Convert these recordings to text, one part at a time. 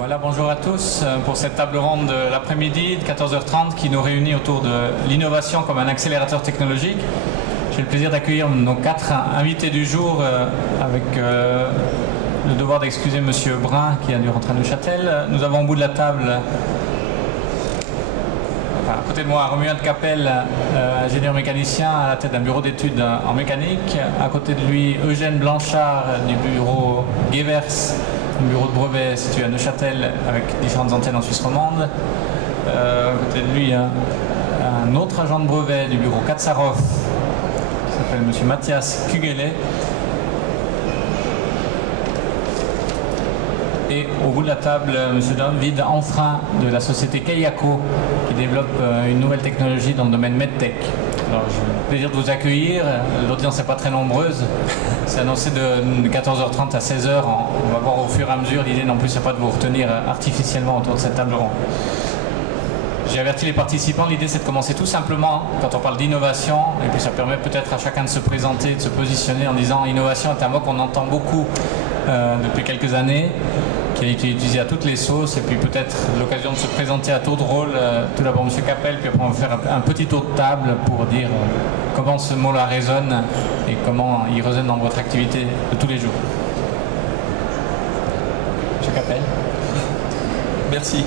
Voilà, bonjour à tous pour cette table ronde de l'après-midi de 14h30 qui nous réunit autour de l'innovation comme un accélérateur technologique. J'ai le plaisir d'accueillir nos 4 invités du jour avec le devoir d'excuser M. Brun qui a dû rentrer à Neuchâtel. Nous avons au bout de la table, à côté de moi, Romuald Capel, ingénieur mécanicien à la tête d'un bureau d'études en mécanique. À côté de lui, Eugène Blanchard du bureau Gevers, un bureau de brevet situé à Neuchâtel avec différentes antennes en Suisse romande. À côté de lui, un autre agent de brevet du bureau Katsarov qui s'appelle M. Mathias Kugele. Et au bout de la table, M. David Enfrein de la société Kayako qui développe une nouvelle technologie dans le domaine MedTech. Alors, j'ai le plaisir de vous accueillir. L'audience n'est pas très nombreuse. C'est annoncé de 14h30 à 16h. On va voir au fur et à mesure. L'idée non plus, c'est pas de vous retenir artificiellement autour de cette table ronde. J'ai averti les participants, l'idée c'est de commencer tout simplement quand on parle d'innovation, et puis ça permet peut-être à chacun de se présenter, de se positionner en disant innovation est un mot qu'on entend beaucoup depuis quelques années, qui a été utilisé à toutes les sauces, et puis peut-être l'occasion de se présenter à tour de rôle, tout d'abord M. Capel, puis après on va faire un petit tour de table pour dire comment ce mot-là résonne et comment il résonne dans votre activité de tous les jours. M. Capel. Merci.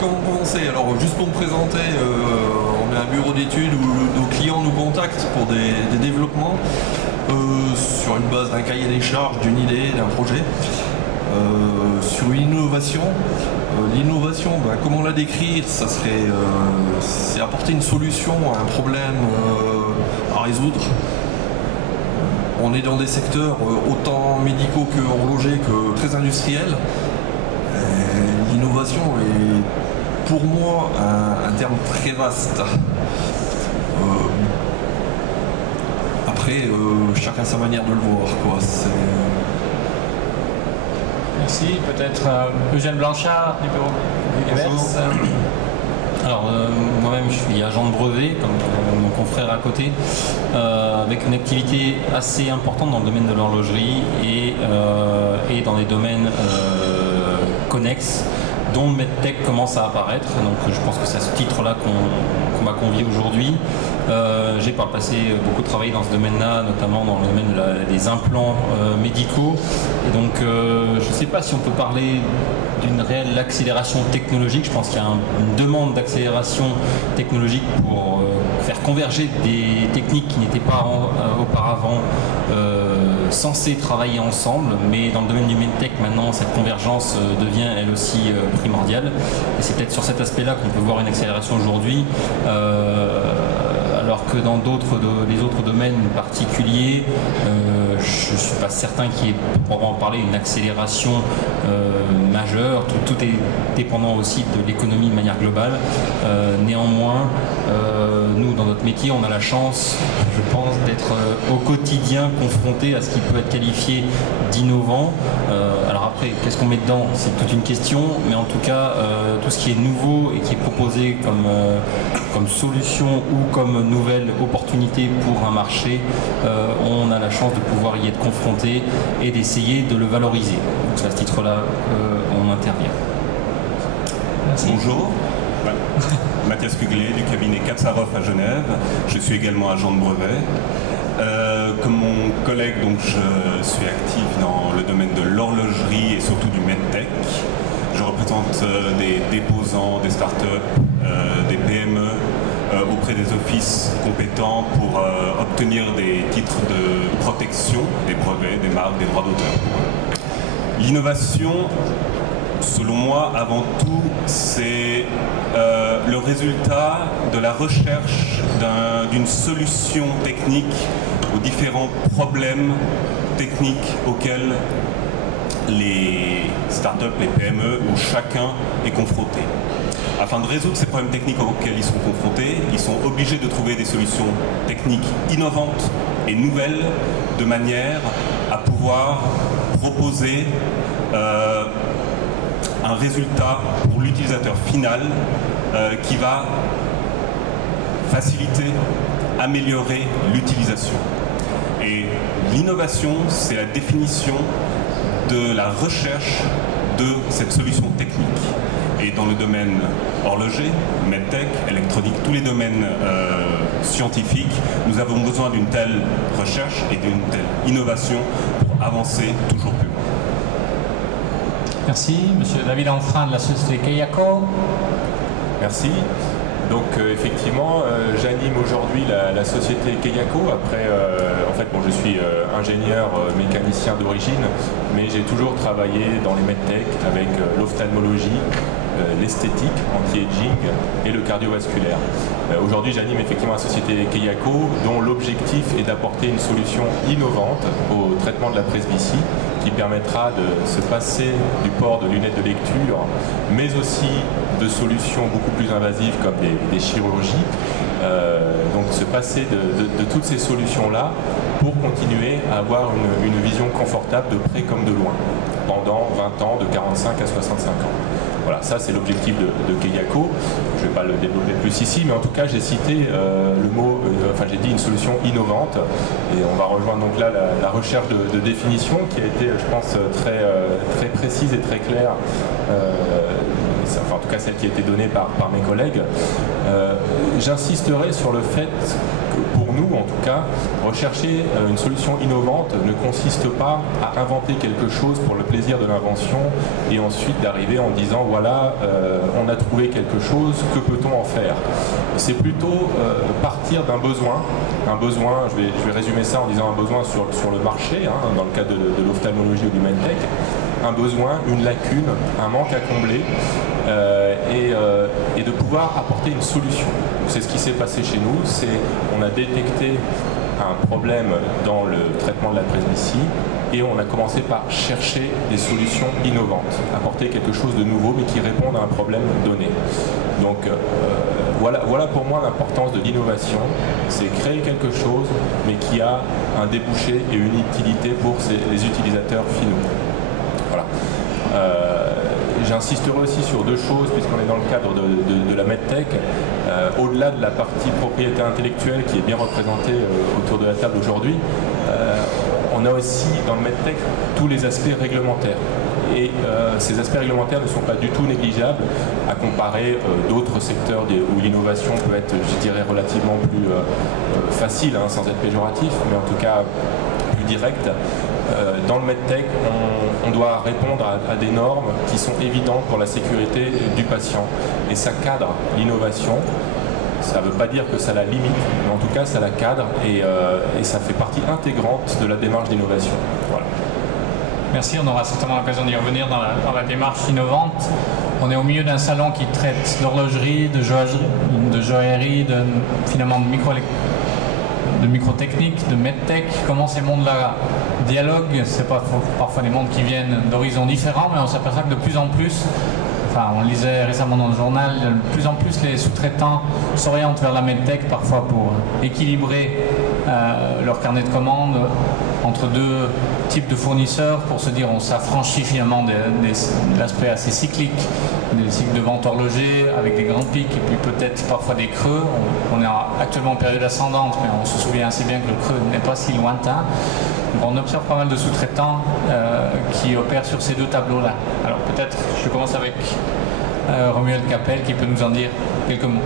Comment commencer? Alors, juste pour me présenter, on est un bureau d'études où nos clients nous contactent pour des développements sur une base d'un cahier des charges, d'une idée, d'un projet. Sur l'innovation, comment la décrire? Ça serait c'est apporter une solution à un problème à résoudre. On est dans des secteurs autant médicaux que horlogers que très industriels. L'innovation est pour moi un terme très vaste. Après, chacun sa manière de le voir, quoi. Merci. Peut-être Eugène Blanchard du bureau Gevers. Alors moi-même je suis agent de brevet, comme mon confrère à côté, avec une activité assez importante dans le domaine de l'horlogerie et dans des domaines connexes, dont le MedTech commence à apparaître. Donc je pense que c'est à ce titre-là qu'on m'a convié aujourd'hui. J'ai par le passé beaucoup travaillé dans ce domaine-là, notamment dans le domaine des implants médicaux. Et donc je ne sais pas si on peut parler d'une réelle accélération technologique. Je pense qu'il y a une demande d'accélération technologique pour faire converger des techniques qui n'étaient pas auparavant censées travailler ensemble, mais dans le domaine du MedTech maintenant cette convergence devient elle aussi primordiale, et c'est peut-être sur cet aspect-là qu'on peut voir une accélération aujourd'hui, alors que dans les autres domaines particuliers, je ne suis pas certain qu'il y ait, pour en parler, une accélération majeure. Tout est dépendant aussi de l'économie de manière globale. Néanmoins, nous, dans notre métier, on a la chance, je pense, d'être au quotidien confronté à ce qui peut être qualifié d'innovant. Alors après, qu'est-ce qu'on met dedans? C'est toute une question, mais en tout cas, tout ce qui est nouveau et qui est proposé comme solution ou comme nouvelle opportunité pour un marché, on a la chance de pouvoir y être confronté et d'essayer de le valoriser. Donc c'est à ce titre-là qu'on intervient. Merci. Bonjour. Mathias Kugele du cabinet Katsarov à Genève. Je suis également agent de brevet. Comme mon collègue, donc, je suis actif dans le domaine de l'horlogerie et surtout du MedTech. Je représente des déposants, des startups, des PME auprès des offices compétents pour obtenir des titres de protection, des brevets, des marques, des droits d'auteur. L'innovation, selon moi, avant tout, c'est le résultat de la recherche d'une solution technique aux différents problèmes techniques auxquels les startups, les PME ou chacun est confronté. Afin de résoudre ces problèmes techniques auxquels ils sont confrontés, ils sont obligés de trouver des solutions techniques innovantes et nouvelles de manière à pouvoir proposer un résultat pour l'utilisateur final qui va faciliter, améliorer l'utilisation. Et l'innovation, c'est la définition de la recherche de cette solution technique. Et dans le domaine horloger, medtech, électronique, tous les domaines scientifiques, nous avons besoin d'une telle recherche et d'une telle innovation pour avancer toujours plus loin. Merci. Monsieur David Enfrein de la société Keiako. Merci. Donc effectivement, j'anime aujourd'hui la société Keiako. Après, en fait, bon, je suis ingénieur mécanicien d'origine, mais j'ai toujours travaillé dans les medtech avec l'ophtalmologie, l'esthétique, anti-aging et le cardiovasculaire. Aujourd'hui, j'anime effectivement la société Keiako, dont l'objectif est d'apporter une solution innovante au traitement de la presbytie, qui permettra de se passer du port de lunettes de lecture, mais aussi de solutions beaucoup plus invasives comme des chirurgies. Donc se passer de toutes ces solutions-là pour continuer à avoir une vision confortable de près comme de loin, pendant 20 ans, de 45 à 65 ans. Voilà, ça c'est l'objectif de Keiako. Je ne vais pas le développer plus ici, mais en tout cas j'ai cité le mot, enfin j'ai dit une solution innovante, et on va rejoindre donc là la recherche de définition qui a été, je pense, très précise et très claire. Enfin, en tout cas celle qui a été donnée par mes collègues. J'insisterai sur le fait que pour nous, en tout cas, rechercher une solution innovante ne consiste pas à inventer quelque chose pour le plaisir de l'invention et ensuite d'arriver en disant voilà, on a trouvé quelque chose, que peut-on en faire? C'est plutôt partir d'un besoin, je vais résumer ça en disant un besoin sur le marché, hein, dans le cadre de l'ophtalmologie ou du medtech, un besoin, une lacune, un manque à combler, et de pouvoir apporter une solution. C'est ce qui s'est passé chez nous, on a détecté un problème dans le traitement de la presbytie et on a commencé par chercher des solutions innovantes, apporter quelque chose de nouveau mais qui réponde à un problème donné. Donc voilà pour moi l'importance de l'innovation, c'est créer quelque chose mais qui a un débouché et une utilité pour les utilisateurs finaux. Voilà. J'insisterai aussi sur deux choses, puisqu'on est dans le cadre de la medtech. Au-delà de la partie propriété intellectuelle qui est bien représentée autour de la table aujourd'hui, on a aussi dans le medtech tous les aspects réglementaires. Et ces aspects réglementaires ne sont pas du tout négligeables à comparer d'autres secteurs où l'innovation peut être, je dirais, relativement plus facile, hein, sans être péjoratif, mais en tout cas plus directe. Dans le medtech, on doit répondre à des normes qui sont évidentes pour la sécurité du patient. Et ça cadre l'innovation. Ça ne veut pas dire que ça la limite, mais en tout cas ça la cadre et ça fait partie intégrante de la démarche d'innovation. Voilà. Merci, on aura certainement l'occasion d'y revenir dans la démarche innovante. On est au milieu d'un salon qui traite d'horlogerie, de joaillerie, finalement de microtechnique, de medtech. Comment ces mondes-là dialoguent? C'est pas parfois des mondes qui viennent d'horizons différents, mais on s'aperçoit que de plus en plus, enfin on lisait récemment dans le journal, de plus en plus les sous-traitants s'orientent vers la medtech, parfois pour équilibrer leur carnet de commandes entre deux types de fournisseurs, pour se dire on s'affranchit finalement de l'aspect assez cyclique des cycles de vente horloger avec des grands pics et puis peut-être parfois des creux. On est actuellement en période ascendante, mais on se souvient assez bien que le creux n'est pas si lointain. Donc on observe pas mal de sous-traitants qui opèrent sur ces deux tableaux-là. Alors peut-être je commence avec Romuald Capel qui peut nous en dire quelques mots.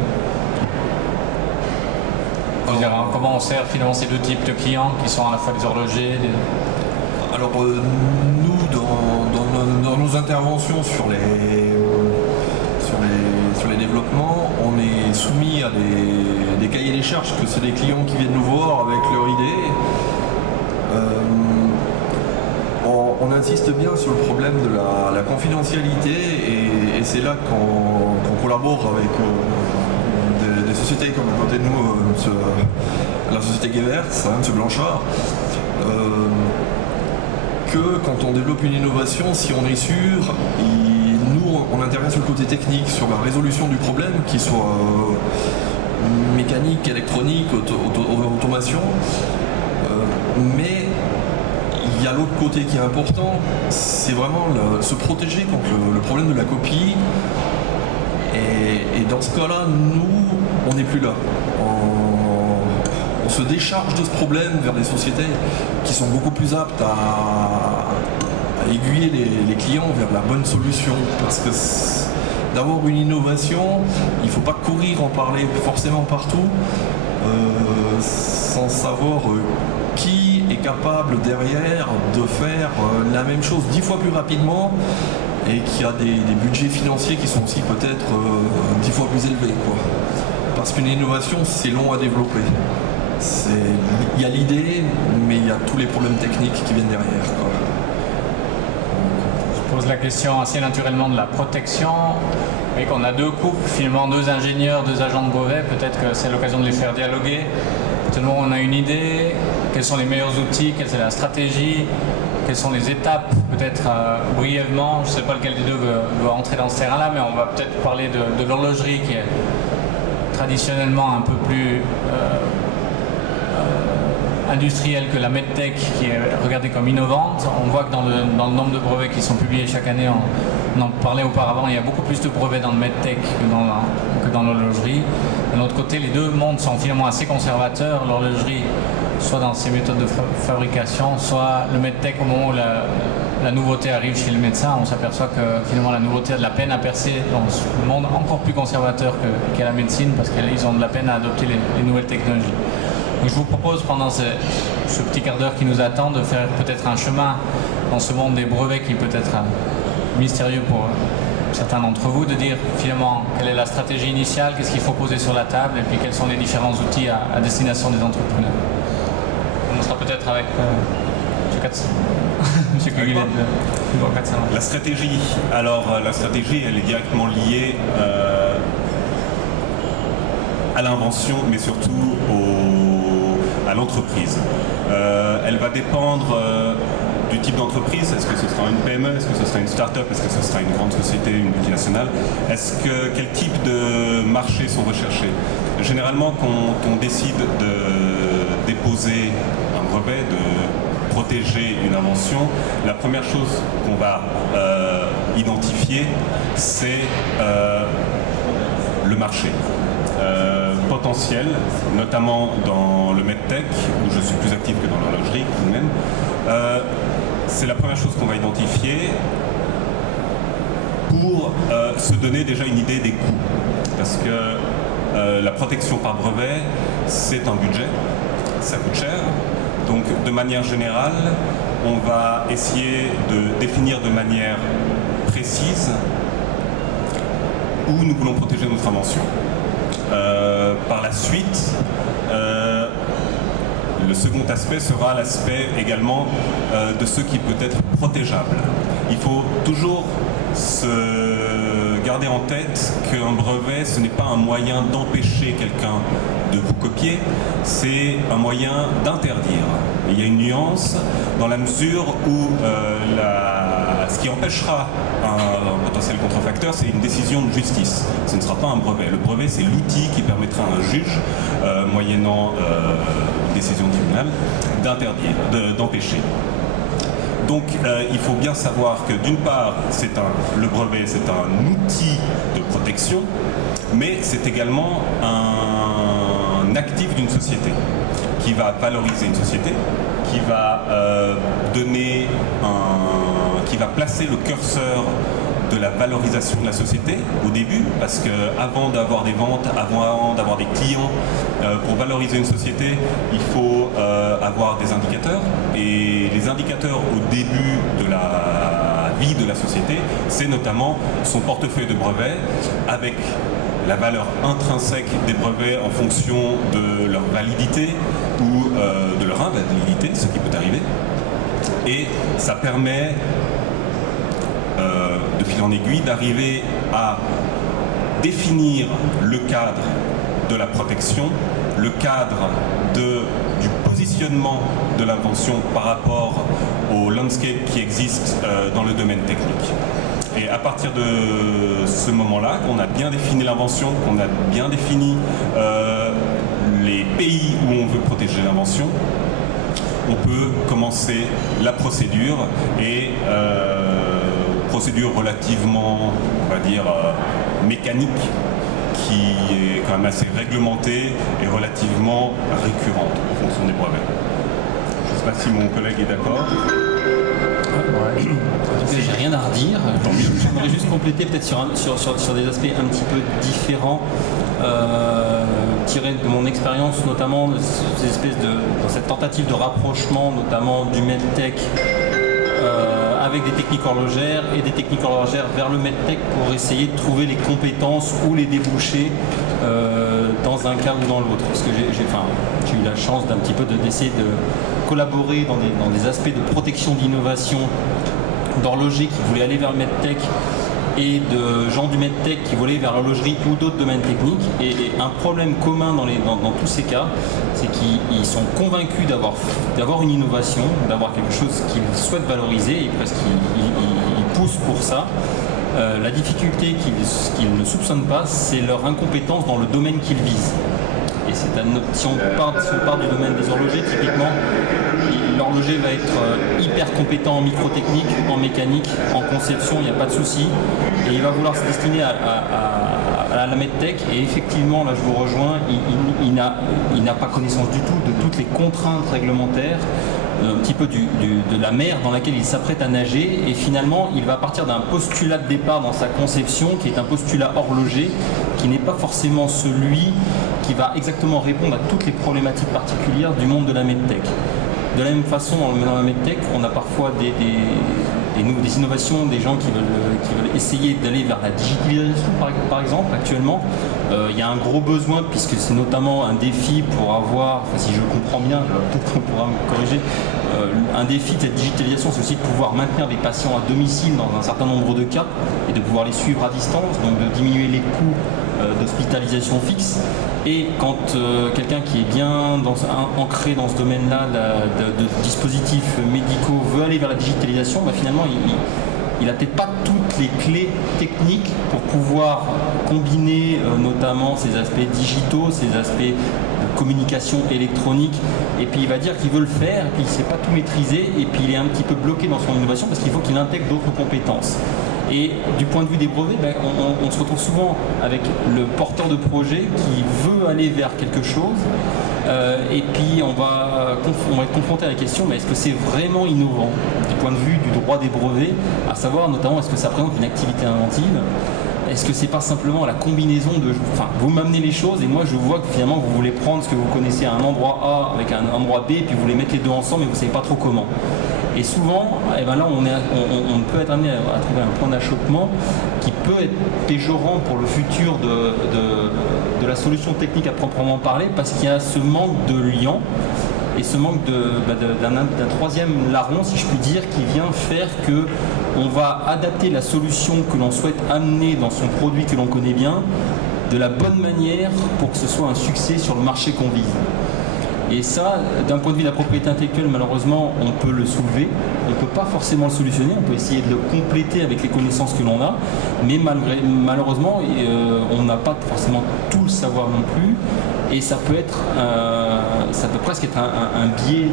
Comment on sert finalement ces deux types de clients qui sont à la fois des horlogers Alors nous, dans nos interventions sur les développements, on est soumis à des cahiers des charges, que c'est des clients qui viennent nous voir avec leur idée. On insiste bien sur le problème de la confidentialité et c'est là qu'on collabore avec des sociétés comme à côté de nous, la société Gevers, M. Blanchard, que quand on développe une innovation, si on est sûr, nous on intervient sur le côté technique, sur la résolution du problème, qu'il soit mécanique, électronique, automation, mais il y a l'autre côté qui est important, c'est vraiment se protéger contre le problème de la copie. Et dans ce cas-là, nous, on n'est plus là. On se décharge de ce problème vers des sociétés qui sont beaucoup plus aptes à aiguiller les clients vers la bonne solution. Parce que d'avoir une innovation, il ne faut pas courir en parler forcément partout, sans savoir qui est capable derrière de faire la même chose 10 fois plus rapidement et qui a des budgets financiers qui sont aussi peut-être 10 fois plus élevés, quoi. Parce qu'une innovation, c'est long à développer. Il y a l'idée, mais il y a tous les problèmes techniques qui viennent derrière, quoi. Je pose la question assez naturellement de la protection. Vous voyez qu'on a deux couples, finalement 2 ingénieurs, 2 agents de brevet. Peut-être que c'est l'occasion de les faire dialoguer. Tellement on a une idée, quels sont les meilleurs outils, quelle est la stratégie, quelles sont les étapes, peut-être brièvement. Je ne sais pas lequel des deux veut entrer dans ce terrain-là, mais on va peut-être parler de l'horlogerie qui est traditionnellement un peu plus industrielle que la medtech, qui est regardée comme innovante. On voit que dans le nombre de brevets qui sont publiés chaque année, on en parlait auparavant, il y a beaucoup plus de brevets dans le medtech que dans l'horlogerie. De l'autre côté, les deux mondes sont finalement assez conservateurs. L'horlogerie, soit dans ses méthodes de fabrication, soit le medtech, au moment où la nouveauté arrive chez le médecin, on s'aperçoit que finalement la nouveauté a de la peine à percer dans ce monde encore plus conservateur qu'est la médecine, parce qu'ils ont de la peine à adopter les nouvelles technologies. Donc je vous propose pendant ce petit quart d'heure qui nous attend de faire peut-être un chemin dans ce monde des brevets qui peut être mystérieux pour certains d'entre vous, de dire finalement quelle est la stratégie initiale, qu'est-ce qu'il faut poser sur la table et puis quels sont les différents outils à destination des entrepreneurs. On commencera peut-être avec M. Katz. M. Kugilet de Katz. La stratégie. Alors la stratégie, elle est directement liée à l'invention, mais surtout à l'entreprise. Elle va dépendre du type d'entreprise. Est-ce que ce sera une PME? Est-ce que ce sera une start-up? Est-ce que ce sera une grande société, une multinationale? Quel type de marchés sont recherchés? Généralement, quand on décide de déposer un brevet, de protéger une invention, la première chose qu'on va identifier, c'est le marché. Potentiel, notamment dans le medtech, où je suis plus actif que dans l'horlogerie tout de même. C'est la première chose qu'on va identifier pour se donner déjà une idée des coûts. Parce que la protection par brevet, c'est un budget, ça coûte cher. Donc de manière générale, on va essayer de définir de manière précise où nous voulons protéger notre invention. Par la suite, le second aspect sera l'aspect également de ce qui peut être protégeable. Il faut toujours se garder en tête qu'un brevet, ce n'est pas un moyen d'empêcher quelqu'un de vous copier, c'est un moyen d'interdire. Il y a une nuance dans la mesure où ce qui empêchera un potentiel contrefacteur, c'est une décision de justice. Ce ne sera pas un brevet. Le brevet, c'est l'outil qui permettra à un juge, moyennant une décision tribunal, d'interdire, d'empêcher. Donc il faut bien savoir que d'une part, le brevet, c'est un outil de protection, mais c'est également un actif d'une société qui va valoriser une société, qui va qui va placer le curseur de la valorisation de la société au début, parce qu'avant d'avoir des ventes, avant d'avoir des clients, pour valoriser une société, il faut avoir des indicateurs. Et les indicateurs au début de la vie de la société, c'est notamment son portefeuille de brevets, avec la valeur intrinsèque des brevets en fonction de leur validité ou de leur invalidité, ce qui peut arriver. Et ça permet de fil en aiguille d'arriver à définir le cadre de la protection, le cadre du positionnement de l'invention par rapport au landscape qui existe dans le domaine technique. Et à partir de ce moment-là, qu'on a bien défini l'invention, qu'on a bien défini les pays où on veut protéger l'invention, on peut commencer la procédure et procédure relativement, on va dire, mécanique, qui est quand même assez réglementée et relativement récurrente en fonction des brevets. Je ne sais pas si mon collègue est d'accord. J'ai rien à redire. J'aimerais juste compléter peut-être sur des aspects un petit peu différents, tirés de mon expérience, notamment dans cette tentative de rapprochement, notamment du medtech avec des techniques horlogères et des techniques horlogères vers le medtech pour essayer de trouver les compétences ou les débouchés dans un cas ou dans l'autre. Parce que j'ai eu la chance d'essayer de collaborer dans des aspects de protection d'innovation d'horloger qui voulaient aller vers le medtech et de gens du medtech qui voulaient vers l'horlogerie ou d'autres domaines techniques. Et un problème commun dans tous ces cas, c'est qu'ils sont convaincus d'avoir une innovation, d'avoir quelque chose qu'ils souhaitent valoriser et presque ils poussent pour ça. La difficulté qu'ils ne soupçonnent pas, c'est leur incompétence dans le domaine qu'ils visent. Et si on part du domaine des horlogers, typiquement, l'horloger va être hyper compétent en microtechnique, en mécanique, en conception, il n'y a pas de souci. Et il va vouloir se destiner à la medtech. Et effectivement, là je vous rejoins, il n'a pas connaissance du tout de toutes les contraintes réglementaires, un petit peu de la mer dans laquelle il s'apprête à nager. Et finalement, il va partir d'un postulat de départ dans sa conception, qui est un postulat horloger, qui n'est pas forcément celui qui va exactement répondre à toutes les problématiques particulières du monde de la medtech. De la même façon, dans la medtech, on a parfois des innovations, des gens qui veulent essayer d'aller vers la digitalisation, par exemple. Actuellement, il y a un gros besoin, puisque c'est notamment un défi pour avoir, si je comprends bien, peut-être qu'on pourra me corriger, un défi de cette digitalisation, c'est aussi de pouvoir maintenir des patients à domicile dans un certain nombre de cas et de pouvoir les suivre à distance, donc de diminuer les coûts d'hospitalisation fixe. Et quand quelqu'un qui est bien ancré dans ce domaine-là de dispositifs médicaux veut aller vers la digitalisation, finalement il n'a peut-être pas toutes les clés techniques pour pouvoir combiner notamment ces aspects digitaux, ces aspects de communication électronique, et puis il va dire qu'il veut le faire, et puis il ne sait pas tout maîtriser, et puis il est un petit peu bloqué dans son innovation parce qu'il faut qu'il intègre d'autres compétences. Et du point de vue des brevets, on se retrouve souvent avec le porteur de projet qui veut aller vers quelque chose, et puis on va être confronté à la question, mais est-ce que c'est vraiment innovant du point de vue du droit des brevets, à savoir notamment est-ce que ça présente une activité inventive? Est-ce que c'est pas simplement la combinaison de... Enfin, vous m'amenez les choses et moi je vois que finalement vous voulez prendre ce que vous connaissez à un endroit A avec un endroit B et puis vous voulez mettre les deux ensemble mais vous ne savez pas trop comment. Et souvent, là on peut être amené à trouver un point d'achoppement qui peut être péjorant pour le futur de la solution technique à proprement parler, parce qu'il y a ce manque de liant et ce manque d'un troisième larron, si je puis dire, qui vient faire que on va adapter la solution que l'on souhaite amener dans son produit que l'on connaît bien de la bonne manière pour que ce soit un succès sur le marché qu'on vise. Et ça, d'un point de vue de la propriété intellectuelle, malheureusement, on peut le soulever. On ne peut pas forcément le solutionner, on peut essayer de le compléter avec les connaissances que l'on a, mais malheureusement, on n'a pas forcément tout le savoir non plus. Et ça peut presque être un biais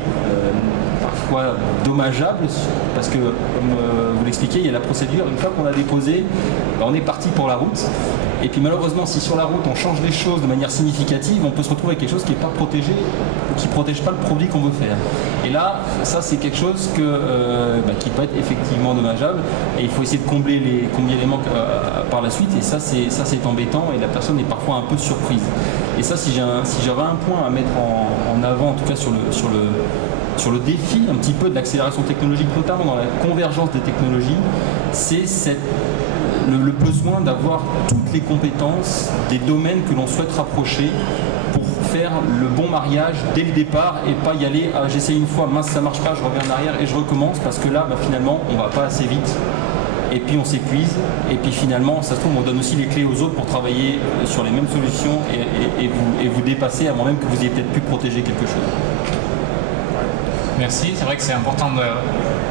parfois dommageable, parce que, comme vous l'expliquez, il y a la procédure. Une fois qu'on l'a déposé, on est parti pour la route. Et puis malheureusement, si sur la route on change les choses de manière significative, on peut se retrouver avec quelque chose qui n'est pas protégé, qui ne protège pas le produit qu'on veut faire. Et là, ça c'est quelque chose qui peut être effectivement dommageable, et il faut essayer de combler les manques par la suite, et ça c'est embêtant, et la personne est parfois un peu surprise. Et ça, si j'avais un point à mettre en avant, en tout cas sur le défi un petit peu de l'accélération technologique, notamment dans la convergence des technologies, c'est le besoin d'avoir toutes les compétences des domaines que l'on souhaite rapprocher pour faire le bon mariage dès le départ, et pas y aller, j'essaie une fois, mince ça marche pas, je reviens en arrière et je recommence, parce que là finalement on va pas assez vite et puis on s'épuise, et puis finalement ça se trouve on donne aussi les clés aux autres pour travailler sur les mêmes solutions et vous dépasser avant même que vous ayez peut-être pu protéger quelque chose. Merci, c'est vrai que c'est important de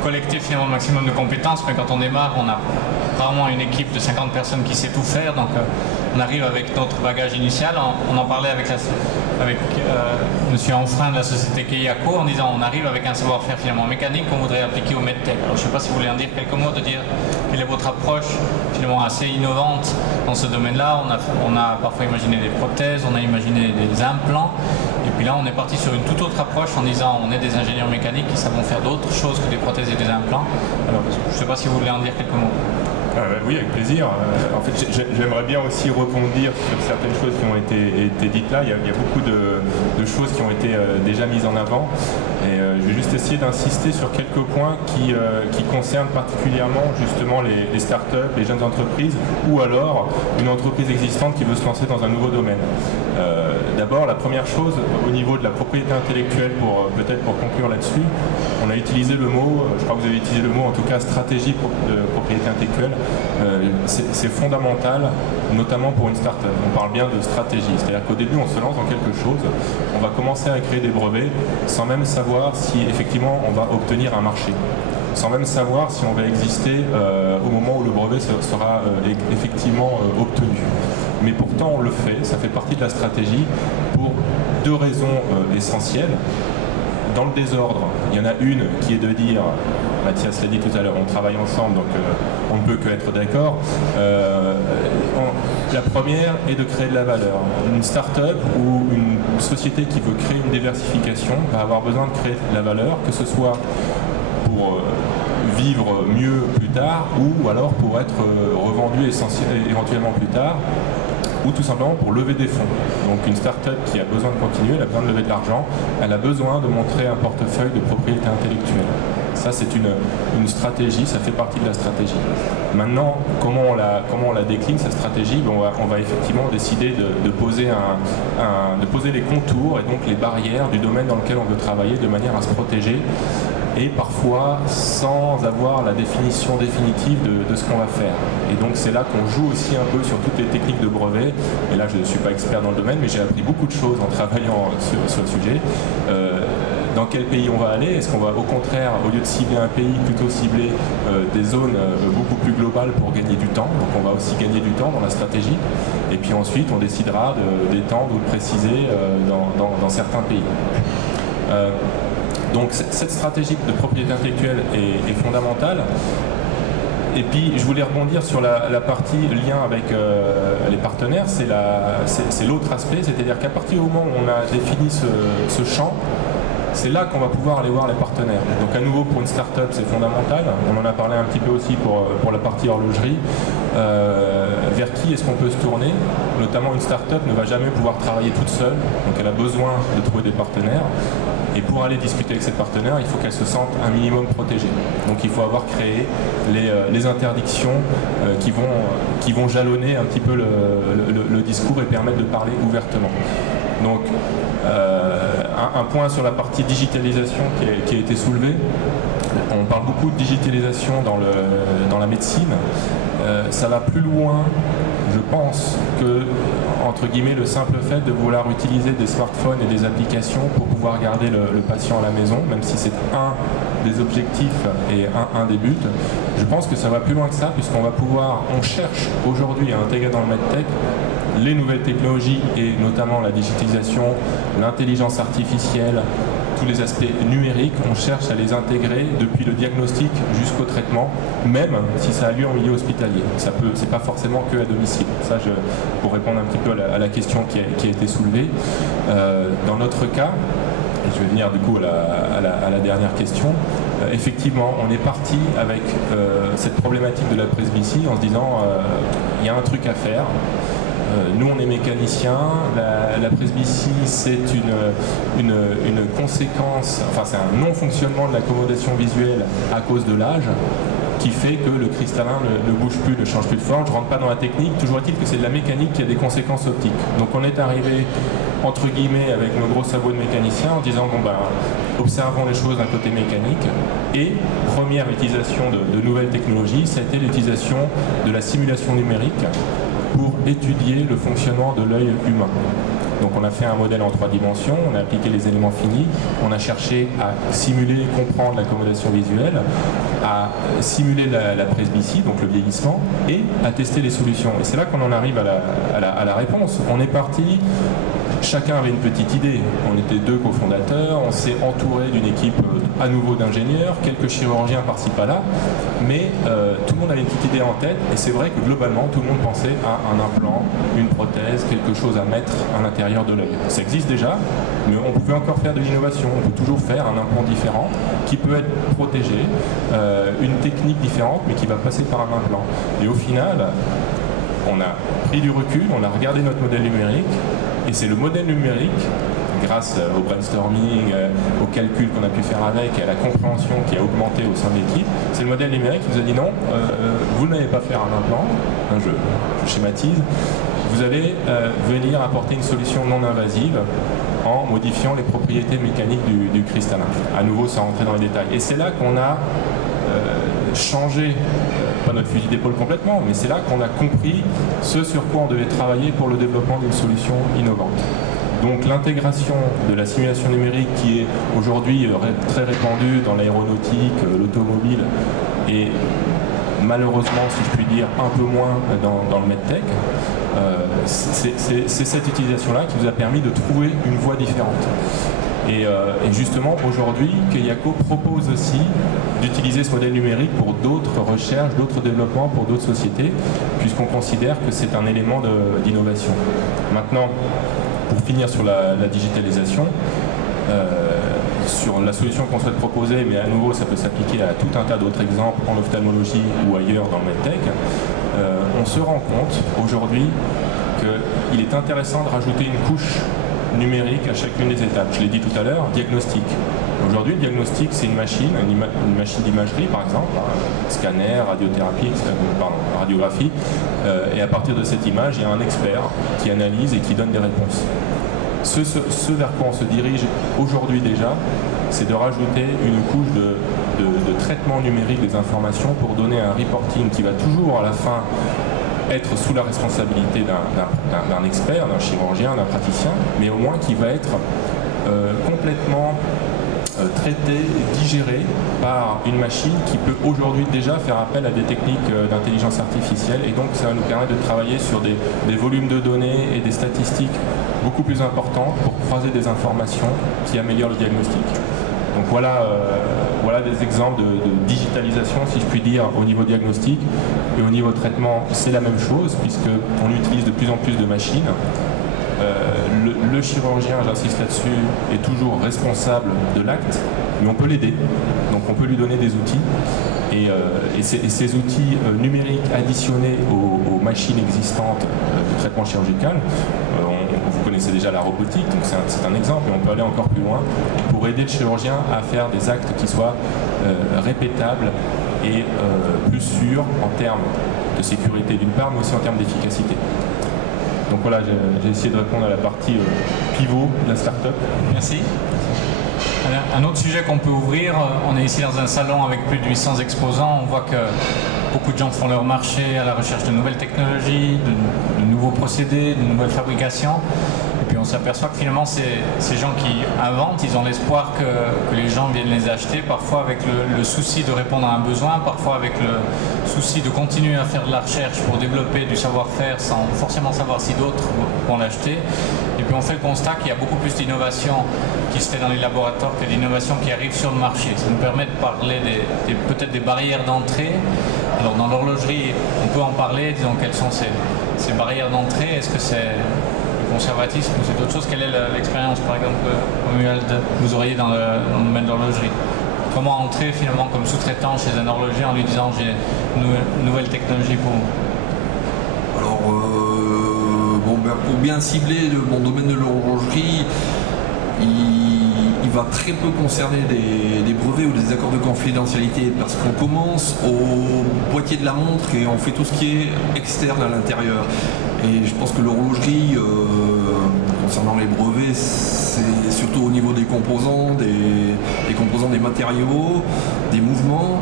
collecter finalement le maximum de compétences, mais quand on démarre, on a rarement une équipe de 50 personnes qui sait tout faire, donc on arrive avec notre bagage initial. On en parlait avec Monsieur Enfrein de la société Keiako en disant on arrive avec un savoir-faire finalement mécanique qu'on voudrait appliquer au MedTech. Alors je ne sais pas si vous voulez en dire quelques mots, de dire quelle est votre approche finalement assez innovante dans ce domaine-là. On a parfois imaginé des prothèses, on a imaginé des implants, et puis là on est parti sur une toute autre approche en disant on est des ingénieurs mécaniques qui savons faire d'autres choses que des prothèses et des implants. Alors je ne sais pas si vous voulez en dire quelques mots. Oui, avec plaisir. En fait, j'aimerais bien aussi rebondir sur certaines choses qui ont été dites là. Il y a beaucoup de choses qui ont été déjà mises en avant. Et je vais juste essayer d'insister sur quelques points qui concernent particulièrement justement les startups, les jeunes entreprises, ou alors une entreprise existante qui veut se lancer dans un nouveau domaine. D'abord, la première chose, au niveau de la propriété intellectuelle, peut-être pour conclure là-dessus, on a utilisé le mot, je crois que vous avez utilisé le mot en tout cas, stratégie de propriété intellectuelle. C'est fondamental, notamment pour une start-up. On parle bien de stratégie, c'est-à-dire qu'au début on se lance dans quelque chose, on va commencer à créer des brevets sans même savoir si effectivement on va obtenir un marché, sans même savoir si on va exister au moment où le brevet sera effectivement obtenu. Mais pourtant on le fait, ça fait partie de la stratégie pour deux raisons essentielles. Dans le désordre, il y en a une qui est de dire, Mathias l'a dit tout à l'heure, on travaille ensemble, donc on ne peut que être d'accord. La première est de créer de la valeur. Une start-up ou une société qui veut créer une diversification va avoir besoin de créer de la valeur, que ce soit pour vivre mieux plus tard ou alors pour être revendu éventuellement plus tard, ou tout simplement pour lever des fonds. Donc une start-up qui a besoin de continuer, elle a besoin de lever de l'argent, elle a besoin de montrer un portefeuille de propriété intellectuelle. Ça c'est une stratégie, ça fait partie de la stratégie. Maintenant, comment on la décline cette stratégie? On va effectivement décider de poser les contours et donc les barrières du domaine dans lequel on veut travailler de manière à se protéger, et parfois sans avoir la définition définitive de ce qu'on va faire. Et donc c'est là qu'on joue aussi un peu sur toutes les techniques de brevet. Et là je ne suis pas expert dans le domaine, mais j'ai appris beaucoup de choses en travaillant sur le sujet. Dans quel pays on va aller? Est-ce qu'on va au contraire, au lieu de cibler un pays, plutôt cibler des zones beaucoup plus globales pour gagner du temps? Donc on va aussi gagner du temps dans la stratégie. Et puis ensuite on décidera d'étendre ou de préciser dans certains pays. Donc cette stratégie de propriété intellectuelle est fondamentale. Et puis je voulais rebondir sur la partie lien avec les partenaires, c'est l'autre aspect, c'est-à-dire qu'à partir du moment où on a défini ce champ, c'est là qu'on va pouvoir aller voir les partenaires. Donc à nouveau pour une start-up c'est fondamental, on en a parlé un petit peu aussi pour la partie horlogerie. Vers qui est-ce qu'on peut se tourner? Notamment une start-up ne va jamais pouvoir travailler toute seule, donc elle a besoin de trouver des partenaires. Et pour aller discuter avec ces partenaires, il faut qu'elle se sente un minimum protégée. Donc il faut avoir créé les interdictions qui vont jalonner un petit peu le discours et permettre de parler ouvertement. Donc un point sur la partie digitalisation qui a été soulevé. On parle beaucoup de digitalisation dans la médecine. Ça va plus loin, je pense, que entre guillemets le simple fait de vouloir utiliser des smartphones et des applications pour pouvoir garder le patient à la maison, même si c'est un des objectifs et un des buts. Je pense que ça va plus loin que ça, on cherche aujourd'hui à intégrer dans le MedTech les nouvelles technologies et notamment la digitalisation, l'intelligence artificielle, tous les aspects numériques, on cherche à les intégrer depuis le diagnostic jusqu'au traitement, même si ça a lieu en milieu hospitalier. C'est pas forcément que à domicile. Ça, pour répondre un petit peu à la question qui a été soulevée, dans notre cas, et je vais venir du coup à la dernière question, effectivement, on est parti avec cette problématique de la presbytie en se disant il y a un truc à faire. Nous on est mécaniciens, la presbytie c'est une conséquence, enfin c'est un non-fonctionnement de l'accommodation visuelle à cause de l'âge qui fait que le cristallin ne bouge plus, ne change plus de forme. Je ne rentre pas dans la technique, toujours est-il que c'est de la mécanique qui a des conséquences optiques. Donc on est arrivé entre guillemets avec nos gros sabots de mécaniciens en disant observons les choses d'un côté mécanique, et première utilisation de nouvelles technologies, ça a été l'utilisation de la simulation numérique pour étudier le fonctionnement de l'œil humain. Donc on a fait un modèle en 3 dimensions, on a appliqué les éléments finis, on a cherché à simuler, comprendre l'accommodation visuelle, à simuler la presbytie, donc le vieillissement, et à tester les solutions. Et c'est là qu'on en arrive à la réponse. On est parti, chacun avait une petite idée. On était 2 cofondateurs, on s'est entouré d'une équipe à nouveau d'ingénieurs, quelques chirurgiens par-ci par-là, mais tout le monde avait une petite idée en tête, et c'est vrai que globalement tout le monde pensait à un implant, une prothèse, quelque chose à mettre à l'intérieur de l'œil. Ça existe déjà, mais on pouvait encore faire de l'innovation. On peut toujours faire un implant différent qui peut être protégé, une technique différente, mais qui va passer par un implant. Et au final, on a pris du recul, on a regardé notre modèle numérique, et c'est le modèle numérique, grâce au brainstorming, au calcul qu'on a pu faire avec, et à la compréhension qui a augmenté au sein de l'équipe, c'est le modèle numérique qui nous a dit non, vous n'allez pas faire un implant, je schématise, vous allez venir apporter une solution non invasive en modifiant les propriétés mécaniques du cristallin. À nouveau, sans rentrer dans les détails. Et c'est là qu'on a changé, pas notre fusil d'épaule complètement, mais c'est là qu'on a compris ce sur quoi on devait travailler pour le développement d'une solution innovante. Donc l'intégration de la simulation numérique qui est aujourd'hui très répandue dans l'aéronautique, l'automobile et malheureusement, si je puis dire, un peu moins dans le medtech, c'est cette utilisation-là qui nous a permis de trouver une voie différente. Et justement, aujourd'hui, Keiako propose aussi d'utiliser ce modèle numérique pour d'autres recherches, d'autres développements, pour d'autres sociétés, puisqu'on considère que c'est un élément d'innovation. Maintenant, pour finir sur la digitalisation, sur la solution qu'on souhaite proposer, mais à nouveau ça peut s'appliquer à tout un tas d'autres exemples en ophtalmologie ou ailleurs dans le medtech, on se rend compte aujourd'hui qu'il est intéressant de rajouter une couche numérique à chacune des étapes. Je l'ai dit tout à l'heure, diagnostic. Aujourd'hui, le diagnostic, c'est une machine d'imagerie par exemple, scanner, radiothérapie, radiographie, et à partir de cette image, il y a un expert qui analyse et qui donne des réponses. Ce vers quoi on se dirige aujourd'hui déjà, c'est de rajouter une couche de traitement numérique des informations pour donner un reporting qui va toujours à la fin être sous la responsabilité d'un expert, d'un chirurgien, d'un praticien, mais au moins qui va être complètement traité, digéré par une machine qui peut aujourd'hui déjà faire appel à des techniques d'intelligence artificielle, et donc ça va nous permettre de travailler sur des volumes de données et des statistiques beaucoup plus importantes pour croiser des informations qui améliorent le diagnostic. Donc voilà des exemples de digitalisation, si je puis dire, au niveau diagnostic. Et au niveau traitement, c'est la même chose, puisqu'on utilise de plus en plus de machines. Le chirurgien, j'insiste là-dessus, est toujours responsable de l'acte, mais on peut l'aider. Donc on peut lui donner des outils. Et ces outils numériques additionnés aux machines existantes de traitement chirurgical, vous connaissez déjà la robotique, donc c'est un exemple, mais on peut aller encore plus loin pour aider le chirurgien à faire des actes qui soient répétables et plus sûrs en termes de sécurité d'une part, mais aussi en termes d'efficacité. Donc voilà, j'ai essayé de répondre à la partie pivot de la start-up. Merci. Un autre sujet qu'on peut ouvrir, on est ici dans un salon avec plus de 800 exposants, on voit que beaucoup de gens font leur marché à la recherche de nouvelles technologies, de nouveaux procédés, de nouvelles fabrications. Et puis on s'aperçoit que finalement ces gens qui inventent, ils ont l'espoir que les gens viennent les acheter, parfois avec le souci de répondre à un besoin, parfois avec le souci de continuer à faire de la recherche pour développer du savoir-faire sans forcément savoir si d'autres vont l'acheter. Et puis on fait le constat qu'il y a beaucoup plus d'innovation qui se fait dans les laboratoires que d'innovation qui arrive sur le marché. Ça nous permet de parler peut-être des barrières d'entrée. Alors dans l'horlogerie, on peut en parler, disons quelles sont ces barrières d'entrée. Est-ce que c'est le conservatisme ou c'est d'autres choses? Quelle est l'expérience, par exemple, Romuald, que vous auriez dans le domaine de l'horlogerie? Comment entrer finalement comme sous-traitant chez un horloger en lui disant j'ai une nouvelle technologie pour vous? Alors, pour bien cibler mon domaine de l'horlogerie, il va très peu concerner des brevets ou des accords de confidentialité, parce qu'on commence au boîtier de la montre et on fait tout ce qui est externe à l'intérieur. Et je pense que l'horlogerie, concernant les brevets, c'est surtout au niveau des composants, des matériaux, des mouvements.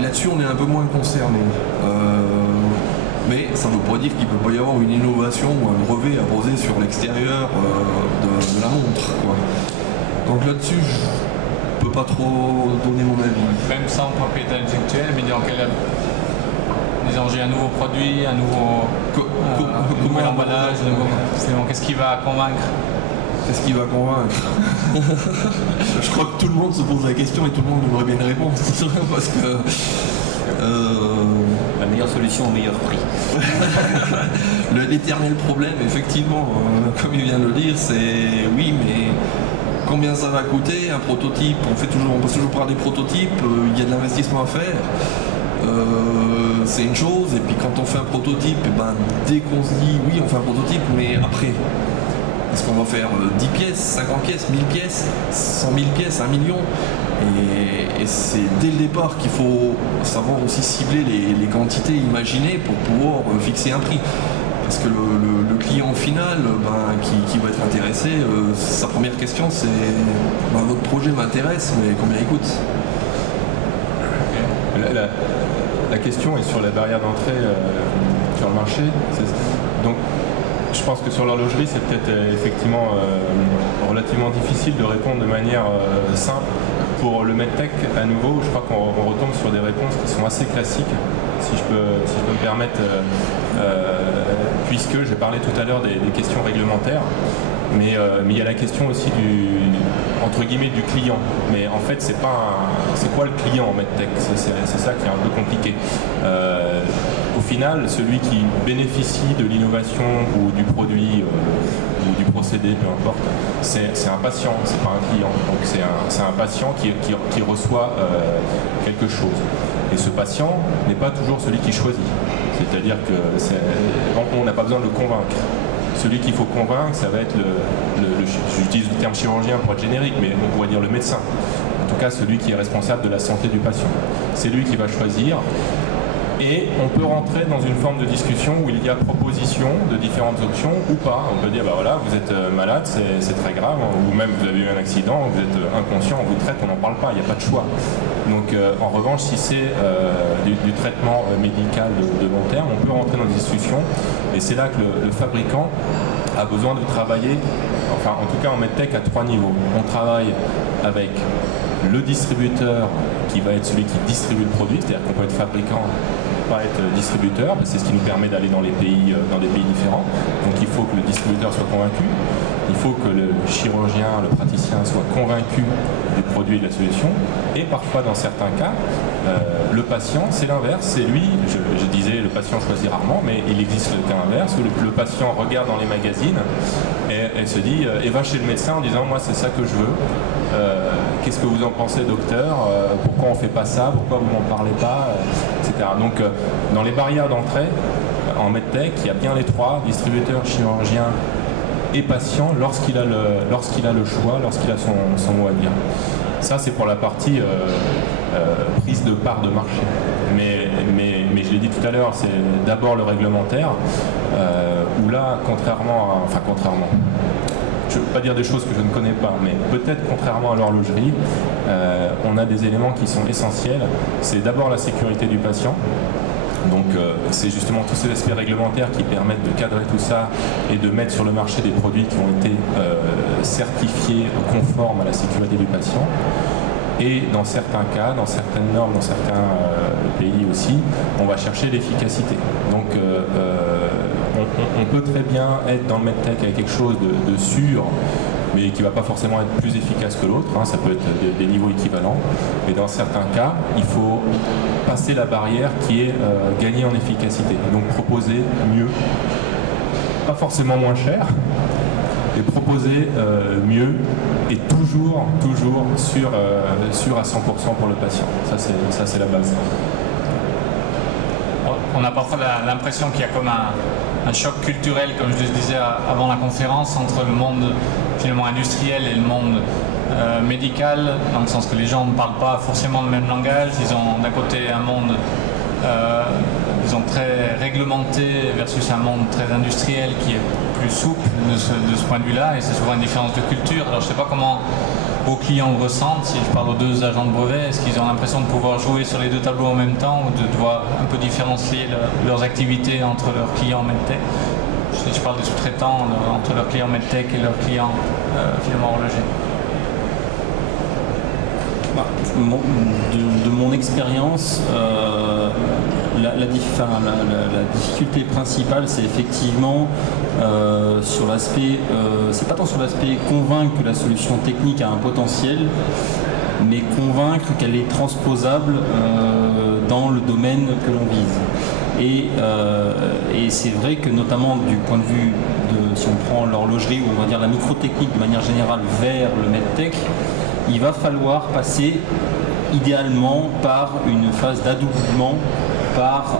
Là-dessus, on est un peu moins concerné. Mais ça ne veut pas dire qu'il ne peut pas y avoir une innovation ou un brevet à poser sur l'extérieur de la montre, quoi. Donc là-dessus, je ne peux pas trop donner mon avis. Même sans propriété intellectuelle, mais disons j'ai un nouveau produit, un nouveau nouvel emballage, qu'est-ce qui va convaincre? Qu'est-ce qui va convaincre? Je crois que tout le monde se pose la question et tout le monde aimerait bien une réponse. Parce que la meilleure solution au meilleur prix. L'éternel problème, effectivement, comme il vient de le dire, c'est oui, mais combien ça va coûter un prototype? On passe toujours par des prototypes, il y a de l'investissement à faire. C'est une chose, et puis quand on fait un prototype, dès qu'on se dit oui, on fait un prototype, mais après, est-ce qu'on va faire 10 pièces, 50 pièces, 1000 pièces, 100 000 pièces, 1 million? Et c'est dès le départ qu'il faut savoir aussi cibler les quantités imaginées pour pouvoir fixer un prix. Parce que le client final qui va être intéressé, sa première question c'est votre projet m'intéresse, mais combien il coûte? La question est sur la barrière d'entrée sur le marché. Donc, je pense que sur l'horlogerie, c'est peut-être effectivement relativement difficile de répondre de manière simple. Pour le medtech, à nouveau, je crois qu'on retombe sur des réponses qui sont assez classiques, si je peux me permettre, puisque j'ai parlé tout à l'heure des questions réglementaires, mais il y a la question aussi entre guillemets du client. Mais en fait, c'est quoi le client en medtech? C'est ça qui est un peu compliqué. Au final, celui qui bénéficie de l'innovation ou du produit ou du procédé, peu importe, c'est un patient, c'est pas un client. Donc c'est un patient qui reçoit quelque chose. Et ce patient n'est pas toujours celui qui choisit. C'est-à-dire qu'on n'a pas besoin de le convaincre. Celui qu'il faut convaincre, ça va être j'utilise le terme chirurgien pour être générique, mais on pourrait dire le médecin. En tout cas, celui qui est responsable de la santé du patient. C'est lui qui va choisir. Et on peut rentrer dans une forme de discussion où il y a proposition de différentes options ou pas. On peut dire, voilà, vous êtes malade, c'est très grave, ou même vous avez eu un accident, vous êtes inconscient, on vous traite, on n'en parle pas, il n'y a pas de choix. Donc en revanche, si c'est du traitement médical de long terme, on peut rentrer dans des discussions. Et c'est là que le fabricant a besoin de travailler, enfin en tout cas en medtech, à 3 niveaux. On travaille avec le distributeur qui va être celui qui distribue le produit, c'est-à-dire qu'on peut être fabricant, pas être distributeur, c'est ce qui nous permet d'aller dans des pays différents. Donc il faut que le distributeur soit convaincu, il faut que le chirurgien, le praticien soit convaincu du produit et de la solution, et parfois dans certains cas, le patient, c'est l'inverse, c'est lui, je disais le patient choisit rarement, mais il existe le cas inverse, où le patient regarde dans les magazines et se dit, et va chez le médecin en disant, moi c'est ça que je veux, qu'est-ce que vous en pensez docteur, pourquoi on ne fait pas ça, pourquoi vous m'en parlez pas, etc. Donc dans les barrières d'entrée, en medtech, il y a bien les trois, distributeur, chirurgien et patient, lorsqu'il a le choix, lorsqu'il a son mot à dire. Ça c'est pour la partie prise de part de marché. Mais je l'ai dit tout à l'heure, c'est d'abord le réglementaire, où là, contrairement, je ne veux pas dire des choses que je ne connais pas, mais peut-être contrairement à l'horlogerie, on a des éléments qui sont essentiels. C'est d'abord la sécurité du patient. Donc c'est justement tous ces aspects réglementaires qui permettent de cadrer tout ça et de mettre sur le marché des produits qui ont été certifiés conformes à la sécurité du patient. Et dans certains cas, dans certaines normes, dans certains pays aussi, on va chercher l'efficacité. Donc on peut très bien être dans le medtech avec quelque chose de sûr, mais qui ne va pas forcément être plus efficace que l'autre, ça peut être des niveaux équivalents. Mais dans certains cas, il faut passer la barrière qui est gagner en efficacité. Donc proposer mieux, pas forcément moins cher, mais proposer mieux et toujours sûr à 100% pour le patient. Ça c'est la base. On a parfois l'impression qu'il y a comme un choc culturel, comme je le disais avant la conférence, entre le monde finalement industriel et le monde médical, dans le sens que les gens ne parlent pas forcément le même langage. Ils ont d'un côté un monde disons, très réglementé versus un monde très industriel qui est plus souple de ce point de vue-là, et c'est souvent une différence de culture. Alors je ne sais pas comment vos clients le ressentent, si je parle aux deux agents de brevet, est-ce qu'ils ont l'impression de pouvoir jouer sur les deux tableaux en même temps ou de devoir un peu différencier leurs activités entre leurs clients MedTech? Si je parle des sous-traitants, entre leurs clients MedTech et leurs clients finalement horlogers. De mon expérience, la difficulté principale, c'est effectivement sur l'aspect, c'est pas tant sur l'aspect convaincre que la solution technique a un potentiel, mais convaincre qu'elle est transposable dans le domaine que l'on vise. Et c'est vrai que notamment du point de vue si on prend l'horlogerie ou on va dire la microtechnique de manière générale vers le MedTech, il va falloir passer idéalement par une phase d'adoubement par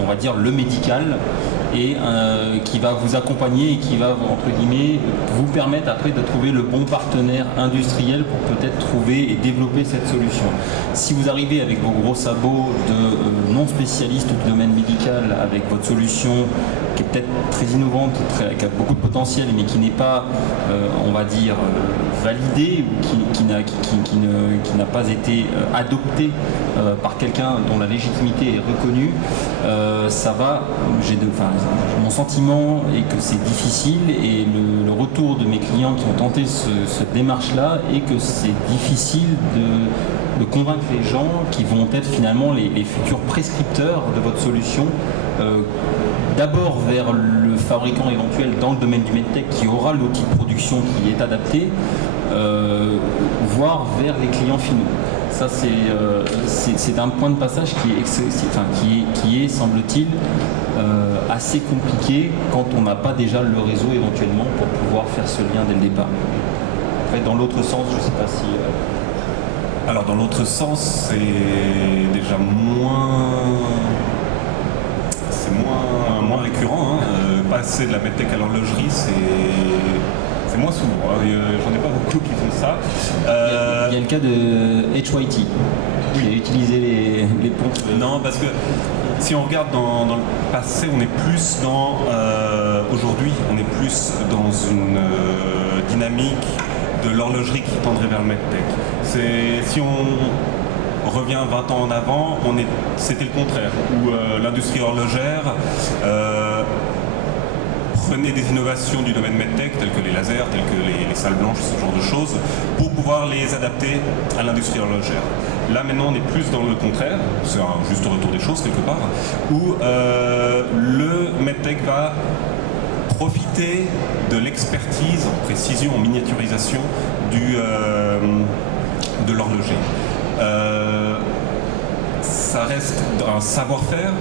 on va dire le médical, et qui va vous accompagner et qui va entre guillemets vous permettre après de trouver le bon partenaire industriel pour peut-être trouver et développer cette solution. Si vous arrivez avec vos gros sabots de non spécialistes du domaine médical avec votre solution qui est peut-être très innovante, qui a beaucoup de potentiel mais qui n'est pas on va dire validée ou qui n'a pas été adoptée par quelqu'un dont la légitimité est reconnue, ça va, mon sentiment est que c'est difficile, et le retour de mes clients qui ont tenté cette démarche-là est que c'est difficile de convaincre les gens qui vont être finalement les futurs prescripteurs de votre solution, d'abord vers le fabricant éventuel dans le domaine du MedTech qui aura l'outil de production qui est adapté, voire vers les clients finaux. Ça, c'est un point de passage qui est semble-t-il, assez compliqué quand on n'a pas déjà le réseau éventuellement pour pouvoir faire ce lien dès le départ. Après, dans l'autre sens, je ne sais pas si... Alors, dans l'autre sens, c'est déjà moins récurrent. Passer de la MedTech à l'horlogerie, c'est moins souvent. J'en ai pas beaucoup qui font ça. Il y a le cas de HYT. Oui, utiliser les pompes. Non, parce que si on regarde dans le passé, on est plus dans... aujourd'hui, on est plus dans une dynamique de l'horlogerie qui tendrait vers le MedTech. Si on revient 20 ans en avant, c'était le contraire, où l'industrie horlogère prenait des innovations du domaine MedTech, telles que les lasers, telles que les salles blanches, ce genre de choses, pour pouvoir les adapter à l'industrie horlogère. Là, maintenant, on est plus dans le contraire, c'est un juste retour des choses, quelque part, où le MedTech va profiter de l'expertise en précision, en miniaturisation de l'horloger. Ça reste un savoir-faire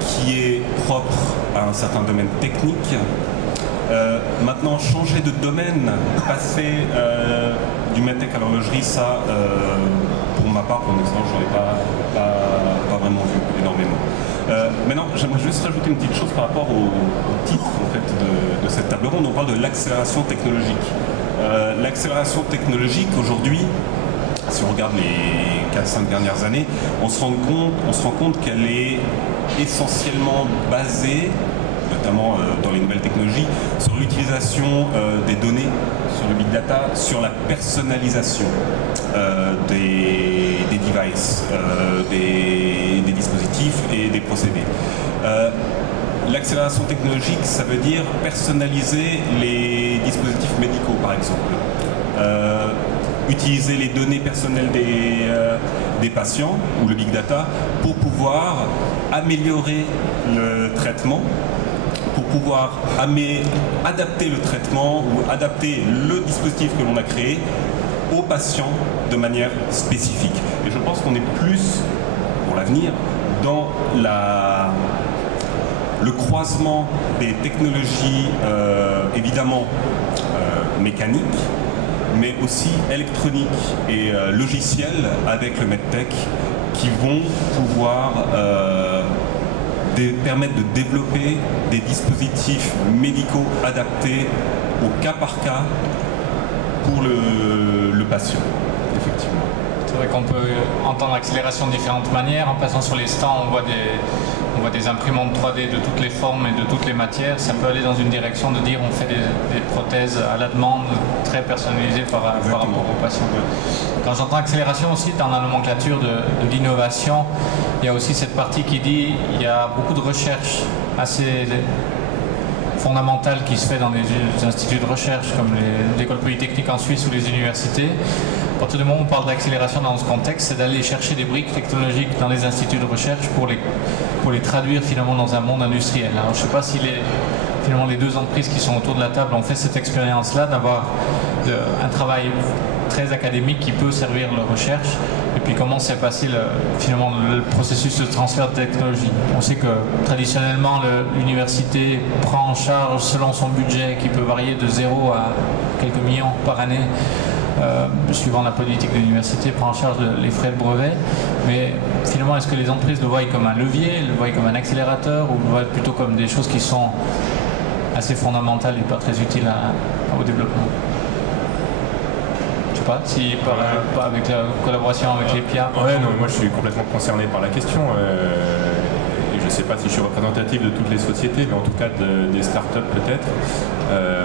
qui est propre à un certain domaine technique. Maintenant, changer de domaine, passer du MedTech à l'horlogerie, ça, pour ma part, pour mon expérience, j'en ai pas vraiment vu énormément. Maintenant, j'aimerais juste rajouter une petite chose par rapport au titre en fait, de cette table ronde. On parle de l'accélération technologique. L'accélération technologique, aujourd'hui, si on regarde les 4-5 dernières années, on se rend compte qu'elle est essentiellement basée, notamment dans les nouvelles technologies, sur l'utilisation des données, sur le big data, sur la personnalisation des devices, des dispositifs et des procédés. L'accélération technologique, ça veut dire personnaliser les dispositifs médicaux, par exemple. Utiliser les données personnelles des patients ou le big data pour pouvoir améliorer le traitement, pour pouvoir adapter le traitement ou adapter le dispositif que l'on a créé aux patients de manière spécifique. Et je pense qu'on est plus, pour l'avenir, dans le croisement des technologies évidemment mécaniques, mais aussi électroniques et logicielles avec le MedTech qui vont pouvoir permettre de développer des dispositifs médicaux adaptés au cas par cas pour le patient, effectivement. C'est vrai qu'on peut entendre l'accélération de différentes manières. En passant sur les stands, on voit des imprimantes 3D de toutes les formes et de toutes les matières. Ça peut aller dans une direction de dire on fait des prothèses à la demande, très personnalisées par rapport aux patients. Quand j'entends accélération aussi, dans la nomenclature de l'innovation, il y a aussi cette partie qui dit il y a beaucoup de recherche assez fondamentale qui se fait dans les instituts de recherche comme l'école polytechnique en Suisse ou les universités. À partir du moment où on parle d'accélération dans ce contexte, c'est d'aller chercher des briques technologiques dans les instituts de recherche pour les traduire finalement dans un monde industriel. Alors, je ne sais pas si finalement les deux entreprises qui sont autour de la table ont fait cette expérience-là d'avoir un travail très académique qui peut servir la recherche, et puis comment s'est passé finalement le processus de transfert de technologie. On sait que traditionnellement l'université prend en charge selon son budget qui peut varier de 0 à quelques millions par année, suivant la politique de l'université, prend en charge les frais de brevet, mais finalement est-ce que les entreprises le voient comme un levier, le voient comme un accélérateur, ou le voient plutôt comme des choses qui sont assez fondamentales et pas très utiles au développement? Je sais pas si pas avec la collaboration avec les PIA. Ouais, non, moi je suis complètement concerné par la question. Et je ne sais pas si je suis représentatif de toutes les sociétés, mais en tout cas des startups peut-être.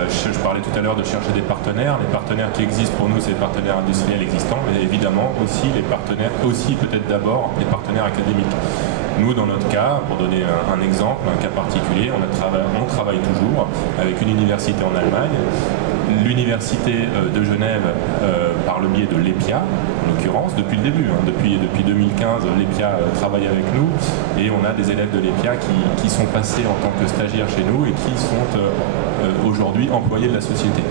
Je parlais tout à l'heure de chercher des partenaires. Les partenaires qui existent pour nous, c'est les partenaires industriels existants, mais évidemment aussi les partenaires, aussi peut-être d'abord les partenaires académiques. Nous, dans notre cas, pour donner un exemple, un cas particulier, on travaille toujours avec une université en Allemagne, l'université de Genève par le biais de l'EPIA, en l'occurrence, depuis le début. Depuis 2015, l'EPIA travaille avec nous et on a des élèves de l'EPIA qui sont passés en tant que stagiaires chez nous et qui sont aujourd'hui employés de la société.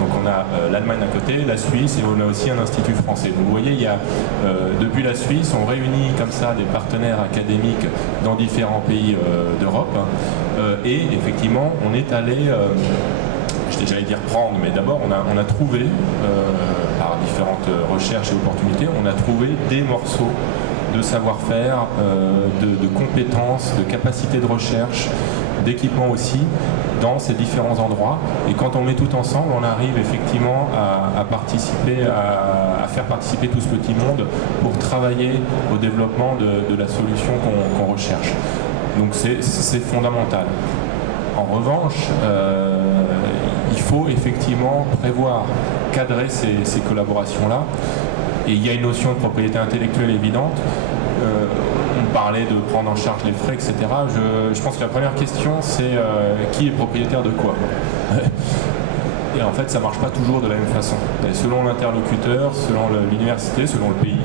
Donc on a l'Allemagne à côté, la Suisse, et on a aussi un institut français. Donc vous voyez, il y a, depuis la Suisse, on réunit comme ça des partenaires académiques dans différents pays d'Europe. Et effectivement, on est allé... j'allais dire prendre, mais d'abord on a trouvé, par différentes recherches et opportunités, on a trouvé des morceaux de savoir-faire, de compétences, de capacités de recherche, d'équipements aussi, dans ces différents endroits. Et quand on met tout ensemble, on arrive effectivement à participer, à faire participer tout ce petit monde pour travailler au développement de la solution qu'on recherche. Donc c'est fondamental. En revanche, il faut effectivement prévoir, cadrer ces collaborations-là. Et il y a une notion de propriété intellectuelle évidente. On parlait de prendre en charge les frais, etc. Je pense que la première question, c'est qui est propriétaire de quoi. Et en fait, ça ne marche pas toujours de la même façon. Et selon l'interlocuteur, selon l'université, selon le pays,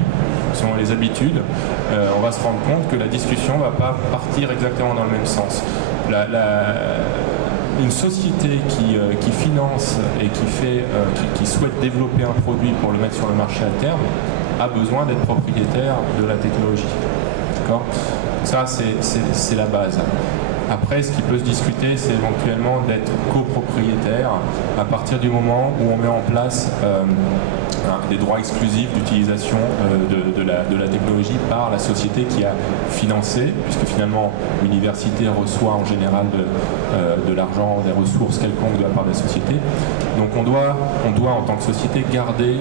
selon les habitudes, on va se rendre compte que la discussion ne va pas partir exactement dans le même sens. Une société qui finance et qui souhaite développer un produit pour le mettre sur le marché à terme a besoin d'être propriétaire de la technologie. D'accord ? Ça, c'est la base. Après, ce qui peut se discuter, c'est éventuellement d'être copropriétaire à partir du moment où on met en place des droits exclusifs d'utilisation de la technologie par la société qui a financé, puisque finalement l'université reçoit en général de l'argent, des ressources quelconques de la part de la société. Donc on doit en tant que société garder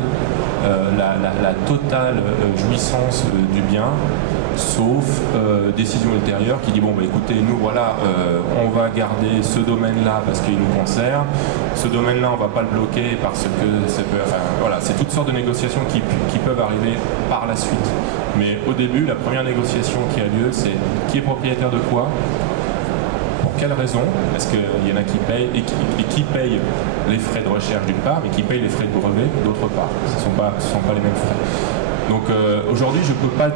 la totale jouissance du bien, sauf décision ultérieure qui dit bon bah écoutez, nous voilà, on va garder ce domaine-là parce qu'il nous concerne, ce domaine-là on va pas le bloquer parce que ça peut, enfin, voilà, c'est toutes sortes de négociations qui peuvent arriver par la suite. Mais au début, la première négociation qui a lieu, c'est qui est propriétaire de quoi, pour quelle raison, est-ce qu'il y en a qui payent et qui payent les frais de recherche d'une part, mais qui payent les frais de brevet d'autre part. Ce ne sont pas les mêmes frais. Donc aujourd'hui, je peux pas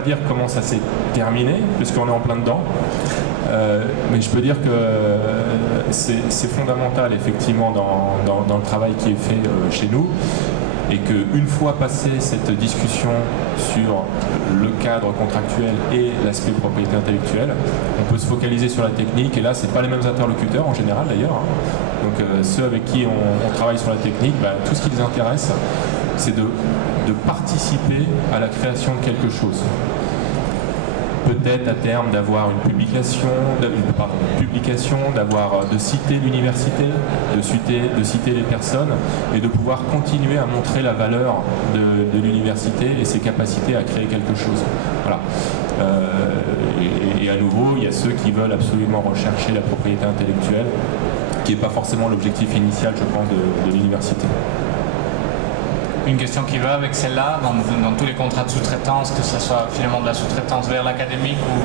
dire comment ça s'est terminé, puisqu'on est en plein dedans. Mais je peux dire que c'est fondamental effectivement dans le travail qui est fait chez nous, et qu'une fois passée cette discussion sur le cadre contractuel et l'aspect propriété intellectuelle, on peut se focaliser sur la technique, et là c'est pas les mêmes interlocuteurs en général d'ailleurs, hein. Donc ceux avec qui on travaille sur la technique, bah, tout ce qui les intéresse, c'est de participer à la création de quelque chose. peut-être à terme d'avoir une publication, de citer l'université, de citer les personnes et de pouvoir continuer à montrer la valeur de l'université et ses capacités à créer quelque chose. Voilà. Et à nouveau, il y a ceux qui veulent absolument rechercher la propriété intellectuelle, qui n'est pas forcément l'objectif initial, je pense, de l'université. Une question qui va avec celle-là, dans tous les contrats de sous-traitance, que ce soit finalement de la sous-traitance vers l'académique ou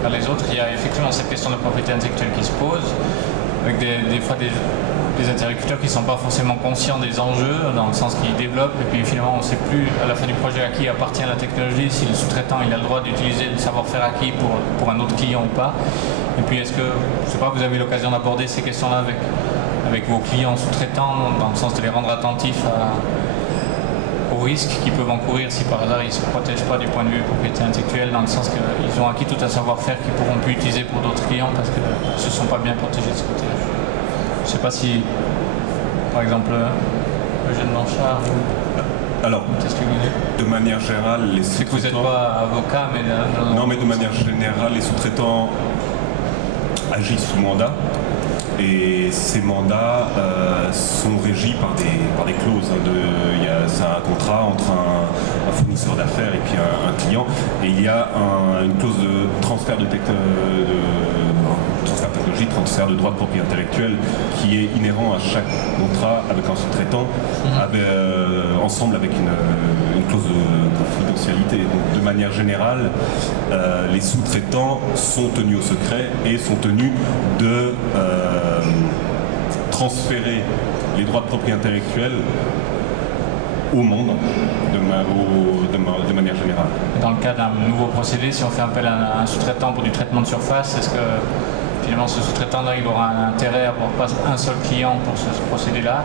vers les autres, il y a effectivement cette question de propriété intellectuelle qui se pose, avec des fois des interlocuteurs qui ne sont pas forcément conscients des enjeux, dans le sens qu'ils développent, et puis finalement on ne sait plus à la fin du projet à qui appartient la technologie, si le sous-traitant il a le droit d'utiliser le savoir-faire acquis pour un autre client ou pas. Et puis est-ce que, je ne sais pas, vous avez l'occasion d'aborder ces questions-là avec vos clients sous-traitants, dans le sens de les rendre attentifs aux risques qu'ils peuvent encourir si par hasard ils ne se protègent pas du point de vue propriété intellectuelle, dans le sens qu'ils ont acquis tout un savoir-faire qu'ils ne pourront plus utiliser pour d'autres clients parce qu'ils ne se sont pas bien protégés de ce côté-là. Je ne sais pas si, par exemple, Eugène Blanchard ou Alors, de manière générale, les c'est que vous n'êtes sous-traitants... pas avocat, mais... Non, mais de manière générale, les sous-traitants agissent sous mandat. Et ces mandats sont régis par des clauses. C'est un contrat entre un fournisseur d'affaires et puis un client. Et il y a une clause de transfert de technologie, transfert de droits de propriété intellectuelle qui est inhérent à chaque contrat avec un sous-traitant, ensemble avec une clause de confidentialité. Donc, de manière générale, les sous-traitants sont tenus au secret et sont tenus de transférer les droits de propriété intellectuelle au monde de manière générale. Dans le cas d'un nouveau procédé, si on fait appel à un sous-traitant pour du traitement de surface, est-ce que finalement ce sous-traitant-là il aura un intérêt à avoir pas un seul client pour ce procédé-là?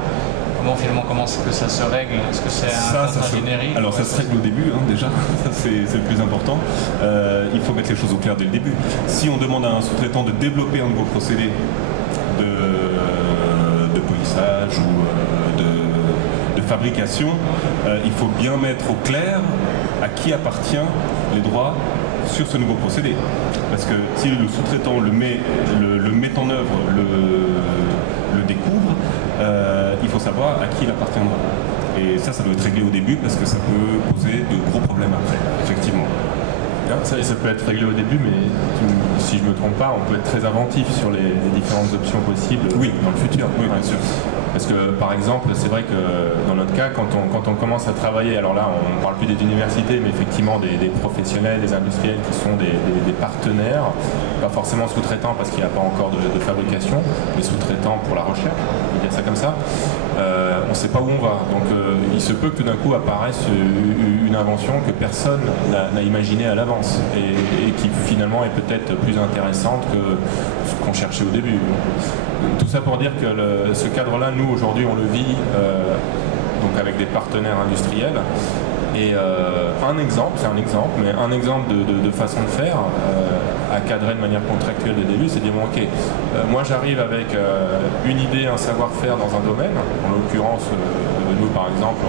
Comment est-ce que ça se règle? Est-ce que c'est un contrat générique? Alors ça se règle au début, déjà, ça, c'est le plus important. Il faut mettre les choses au clair dès le début. Si on demande à un sous-traitant de développer un nouveau procédé de polissage ou de fabrication, il faut bien mettre au clair à qui appartient les droits sur ce nouveau procédé. Parce que si le sous-traitant le met en œuvre, le découvre, il faut savoir à qui il appartiendra. Et ça doit être réglé au début parce que ça peut poser de gros problèmes après, effectivement. Ça peut être réglé au début, mais si je ne me trompe pas, on peut être très inventif sur les différentes options possibles dans le futur. Oui, bien sûr. Parce que, par exemple, c'est vrai que dans notre cas, quand on commence à travailler, alors là, on ne parle plus des universités, mais effectivement des professionnels, des industriels qui sont des partenaires, pas forcément sous-traitants parce qu'il n'y a pas encore de fabrication, mais sous-traitants pour la recherche, on peut dire ça comme ça. On ne sait pas où on va. Donc il se peut que tout d'un coup apparaisse une invention que personne n'a imaginée à l'avance et qui finalement est peut-être plus intéressante que ce qu'on cherchait au début. Tout ça pour dire que ce cadre-là, nous aujourd'hui on le vit donc avec des partenaires industriels. Et un exemple de façon de faire à cadrer de manière contractuelle dès le début, c'est de dire bon, ok, moi j'arrive avec une idée, un savoir-faire dans un domaine. En l'occurrence, nous par exemple,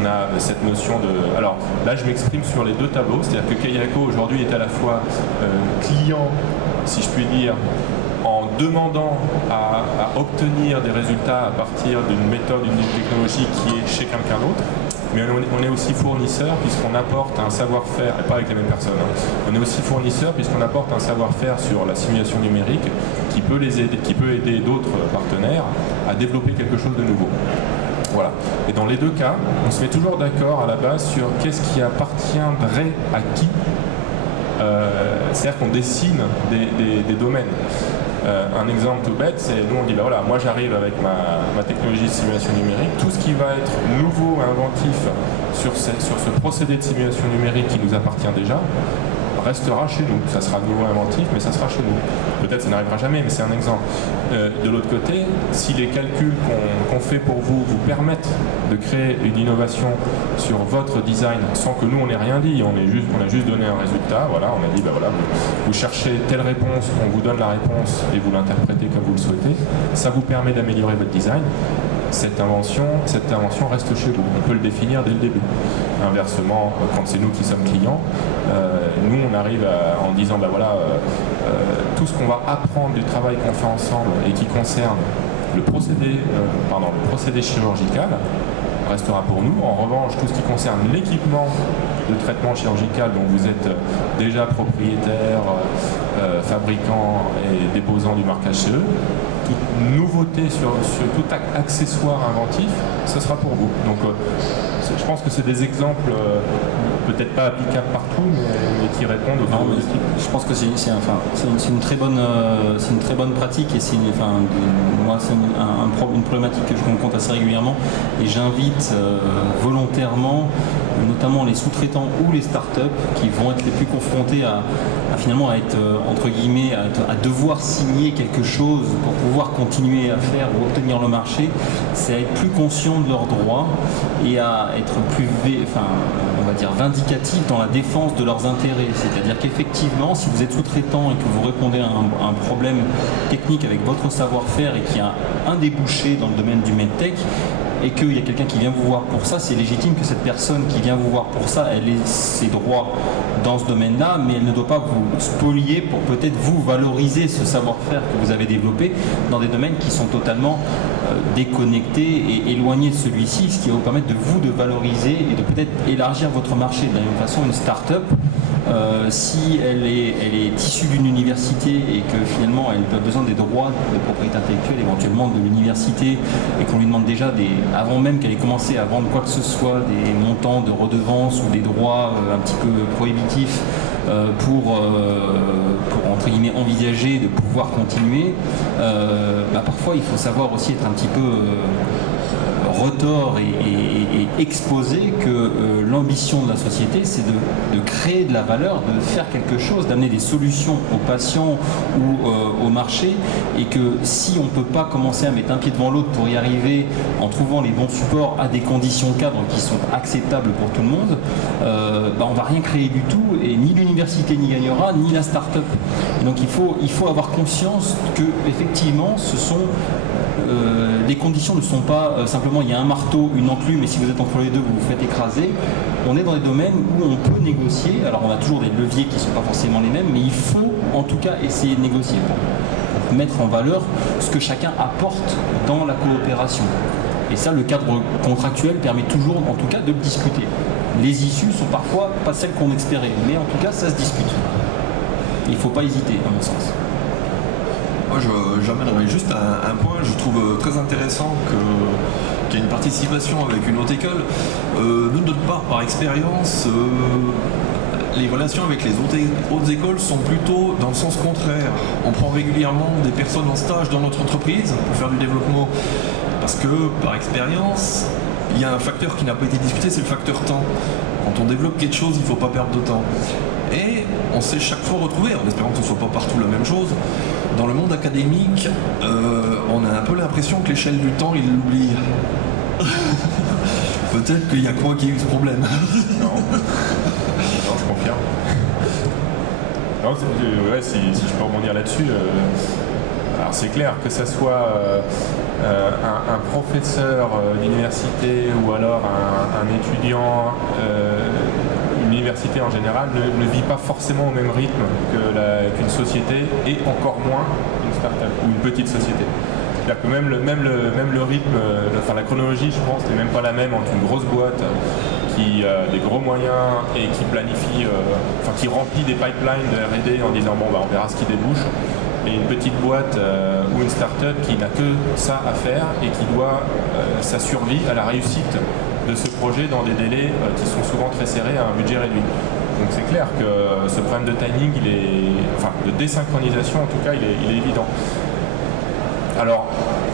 on a cette notion de... Alors là je m'exprime sur les deux tableaux, c'est-à-dire que Kayako aujourd'hui est à la fois client, si je puis dire, en demandant à obtenir des résultats à partir d'une méthode, d'une technologie qui est chez quelqu'un d'autre. Mais on est aussi fournisseur puisqu'on apporte un savoir-faire, et pas avec les mêmes personnes, on est aussi fournisseur puisqu'on apporte un savoir-faire sur la simulation numérique qui peut aider d'autres partenaires à développer quelque chose de nouveau. Voilà. Et dans les deux cas, on se met toujours d'accord à la base sur qu'est-ce qui appartiendrait à qui. C'est-à-dire qu'on dessine des domaines. Un exemple tout bête, c'est nous on dit voilà, moi j'arrive avec ma technologie de simulation numérique, tout ce qui va être nouveau, inventif sur ce procédé de simulation numérique qui nous appartient déjà, restera chez nous. Ça sera nouveau, inventif, mais ça sera chez nous. Peut-être ça n'arrivera jamais, mais c'est un exemple. De l'autre côté, si les calculs qu'on fait pour vous permettent de créer une innovation sur votre design sans que nous on n'ait rien dit, on a juste donné un résultat, voilà, on a dit voilà, vous cherchez telle réponse, on vous donne la réponse et vous l'interprétez comme vous le souhaitez, ça vous permet d'améliorer votre design. cette invention reste chez vous. On peut le définir dès le début. Inversement, quand c'est nous qui sommes clients, nous on arrive en disant tout ce qu'on va apprendre du travail qu'on fait ensemble et qui concerne le procédé chirurgical restera pour nous. En revanche, tout ce qui concerne l'équipement de traitement chirurgical dont vous êtes déjà propriétaire, fabricant et déposant du marquage CE, toute nouveauté sur tout accessoire inventif, ce sera pour vous. Donc je pense que c'est des exemples peut-être pas applicables partout, mais qui répondent aux problématiques. Je pense que c'est une très bonne pratique et c'est une problématique que je rencontre assez régulièrement et j'invite volontairement notamment les sous-traitants ou les startups qui vont être les plus confrontés à finalement être entre guillemets à devoir signer quelque chose pour pouvoir continuer à faire ou obtenir le marché, c'est à être plus conscient de leurs droits et à être plus on va dire vindicatif dans la défense de leurs intérêts. C'est-à-dire qu'effectivement, si vous êtes sous-traitant et que vous répondez à un problème technique avec votre savoir-faire et qu'il y a un débouché dans le domaine du medtech, et qu'il y a quelqu'un qui vient vous voir pour ça, c'est légitime que cette personne qui vient vous voir pour ça, elle ait ses droits dans ce domaine-là, mais elle ne doit pas vous spolier pour peut-être vous valoriser ce savoir-faire que vous avez développé dans des domaines qui sont totalement déconnectés et éloignés de celui-ci, ce qui va vous permettre de valoriser et de peut-être élargir votre marché. De la même façon, une start-up, si elle est issue d'une université et que finalement elle a besoin des droits de propriété intellectuelle éventuellement de l'université et qu'on lui demande déjà avant même qu'elle ait commencé à vendre quoi que ce soit des montants de redevances ou des droits un petit peu prohibitifs pour entre guillemets envisager de pouvoir continuer, parfois il faut savoir aussi être un petit peu retors et exposer que l'ambition de la société, c'est de créer de la valeur, de faire quelque chose, d'amener des solutions aux patients ou au marché, et que si on ne peut pas commencer à mettre un pied devant l'autre pour y arriver en trouvant les bons supports à des conditions cadres qui sont acceptables pour tout le monde, on ne va rien créer du tout, et ni l'université n'y gagnera, ni la start-up. Et donc il faut avoir conscience que effectivement ce sont les conditions ne sont pas simplement il y a un marteau, une enclume et si vous êtes entre les deux vous vous faites écraser. On est dans des domaines où on peut négocier, alors on a toujours des leviers qui ne sont pas forcément les mêmes, mais il faut en tout cas essayer de négocier pour mettre en valeur ce que chacun apporte dans la coopération. Et ça, le cadre contractuel permet toujours en tout cas de le discuter. Les issues sont parfois pas celles qu'on espérait, mais en tout cas ça se discute. Il ne faut pas hésiter à mon sens. Moi, j'amènerais juste un point, je trouve très intéressant qu'il y ait une participation avec une haute école. Nous, de notre part, par expérience, les relations avec les hautes écoles sont plutôt dans le sens contraire. On prend régulièrement des personnes en stage dans notre entreprise pour faire du développement. Parce que, par expérience, il y a un facteur qui n'a pas été discuté, c'est le facteur temps. Quand on développe quelque chose, il ne faut pas perdre de temps. Et on s'est chaque fois retrouvé, en espérant que ce ne soit pas partout la même chose, dans le monde académique, on a un peu l'impression que l'échelle du temps, il l'oublie. Peut-être qu'il y a quoi qui a eu ce problème. Non, je confirme. Non, si je peux rebondir là-dessus, alors c'est clair que ce soit un professeur d'université ou alors un étudiant, une université en général ne vit pas forcément au même rythme qu'une société et encore moins une start-up ou une petite société. C'est-à-dire que même le rythme, la chronologie, je pense, n'est même pas la même entre une grosse boîte qui a des gros moyens et qui planifie, qui remplit des pipelines de R&D en disant on verra ce qui débouche, et une petite boîte ou une start-up qui n'a que ça à faire et qui doit sa survie à la réussite de ce projet dans des délais qui sont souvent très serrés à un budget réduit. Donc c'est clair que ce problème de timing, de désynchronisation en tout cas, il est évident. Alors,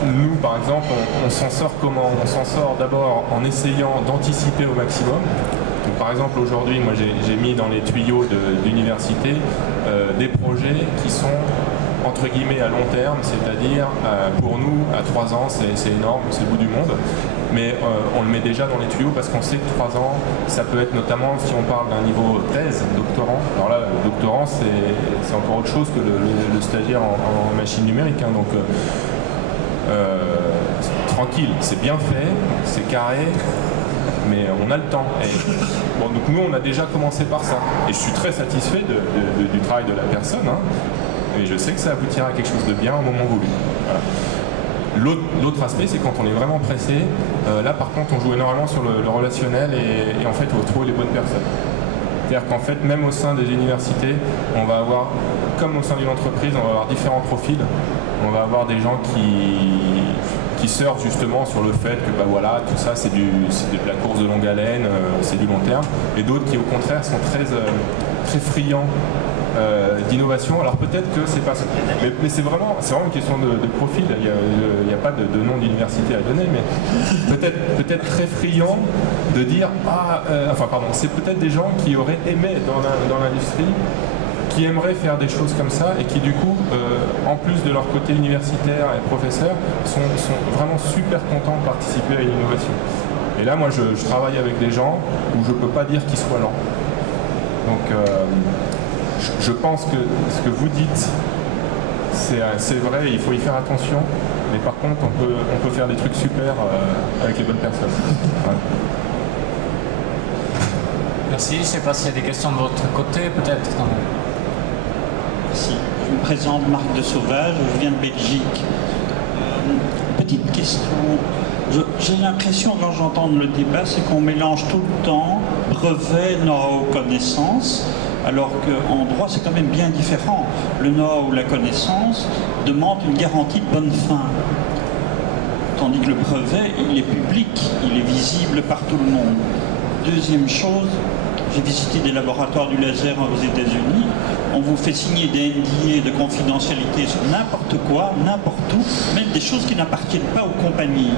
nous par exemple, on s'en sort comment? On s'en sort d'abord en essayant d'anticiper au maximum. Donc, par exemple, aujourd'hui, moi j'ai mis dans les tuyaux de l'université des projets qui sont entre guillemets à long terme, c'est-à-dire pour nous à 3 ans c'est énorme, c'est le bout du monde, mais on le met déjà dans les tuyaux parce qu'on sait que 3 ans ça peut être notamment si on parle d'un niveau thèse, doctorant. Alors là le doctorant c'est encore autre chose que le stagiaire en machine numérique, hein, donc tranquille, c'est bien fait, c'est carré, mais on a le temps. Et, bon, donc nous, on a déjà commencé par ça. Et je suis très satisfait du travail de la personne. Hein, et je sais que ça aboutira à quelque chose de bien au moment voulu. Voilà. L'autre aspect, c'est quand on est vraiment pressé. Là, par contre, on joue énormément sur le relationnel et en fait, il faut trouver les bonnes personnes. C'est-à-dire qu'en fait, même au sein des universités, on va avoir, comme au sein d'une entreprise, on va avoir différents profils. On va avoir des gens qui surfent justement sur le fait que bah voilà, tout ça c'est de la course de longue haleine, c'est du long terme, et d'autres qui au contraire sont très friands d'innovation. Alors peut-être que c'est pas ça, mais c'est vraiment une question de profil. Il n'y a pas de nom d'université à donner, mais peut-être très friands de dire c'est peut-être des gens qui auraient aimé dans l'industrie, qui aimeraient faire des choses comme ça et qui du coup, en plus de leur côté universitaire et professeur, sont vraiment super contents de participer à une innovation. Et là, moi, je travaille avec des gens où je ne peux pas dire qu'ils soient lents. Donc, je pense que ce que vous dites, c'est vrai, il faut y faire attention. Mais par contre, on peut faire des trucs super avec les bonnes personnes. Ouais. Merci. Je ne sais pas s'il y a des questions de votre côté, peut-être. Merci. Je me présente Marc de Sauvage, je viens de Belgique. Petite question. J'ai l'impression, quand j'entends le débat, c'est qu'on mélange tout le temps brevet, know-how, connaissance, alors qu'en droit, c'est quand même bien différent. Le know-how, la connaissance, demande une garantie de bonne fin. Tandis que le brevet, il est public, il est visible par tout le monde. Deuxième chose, j'ai visité des laboratoires du laser aux États-Unis. On vous fait signer des NDA de confidentialité sur n'importe quoi, n'importe où, même des choses qui n'appartiennent pas aux compagnies.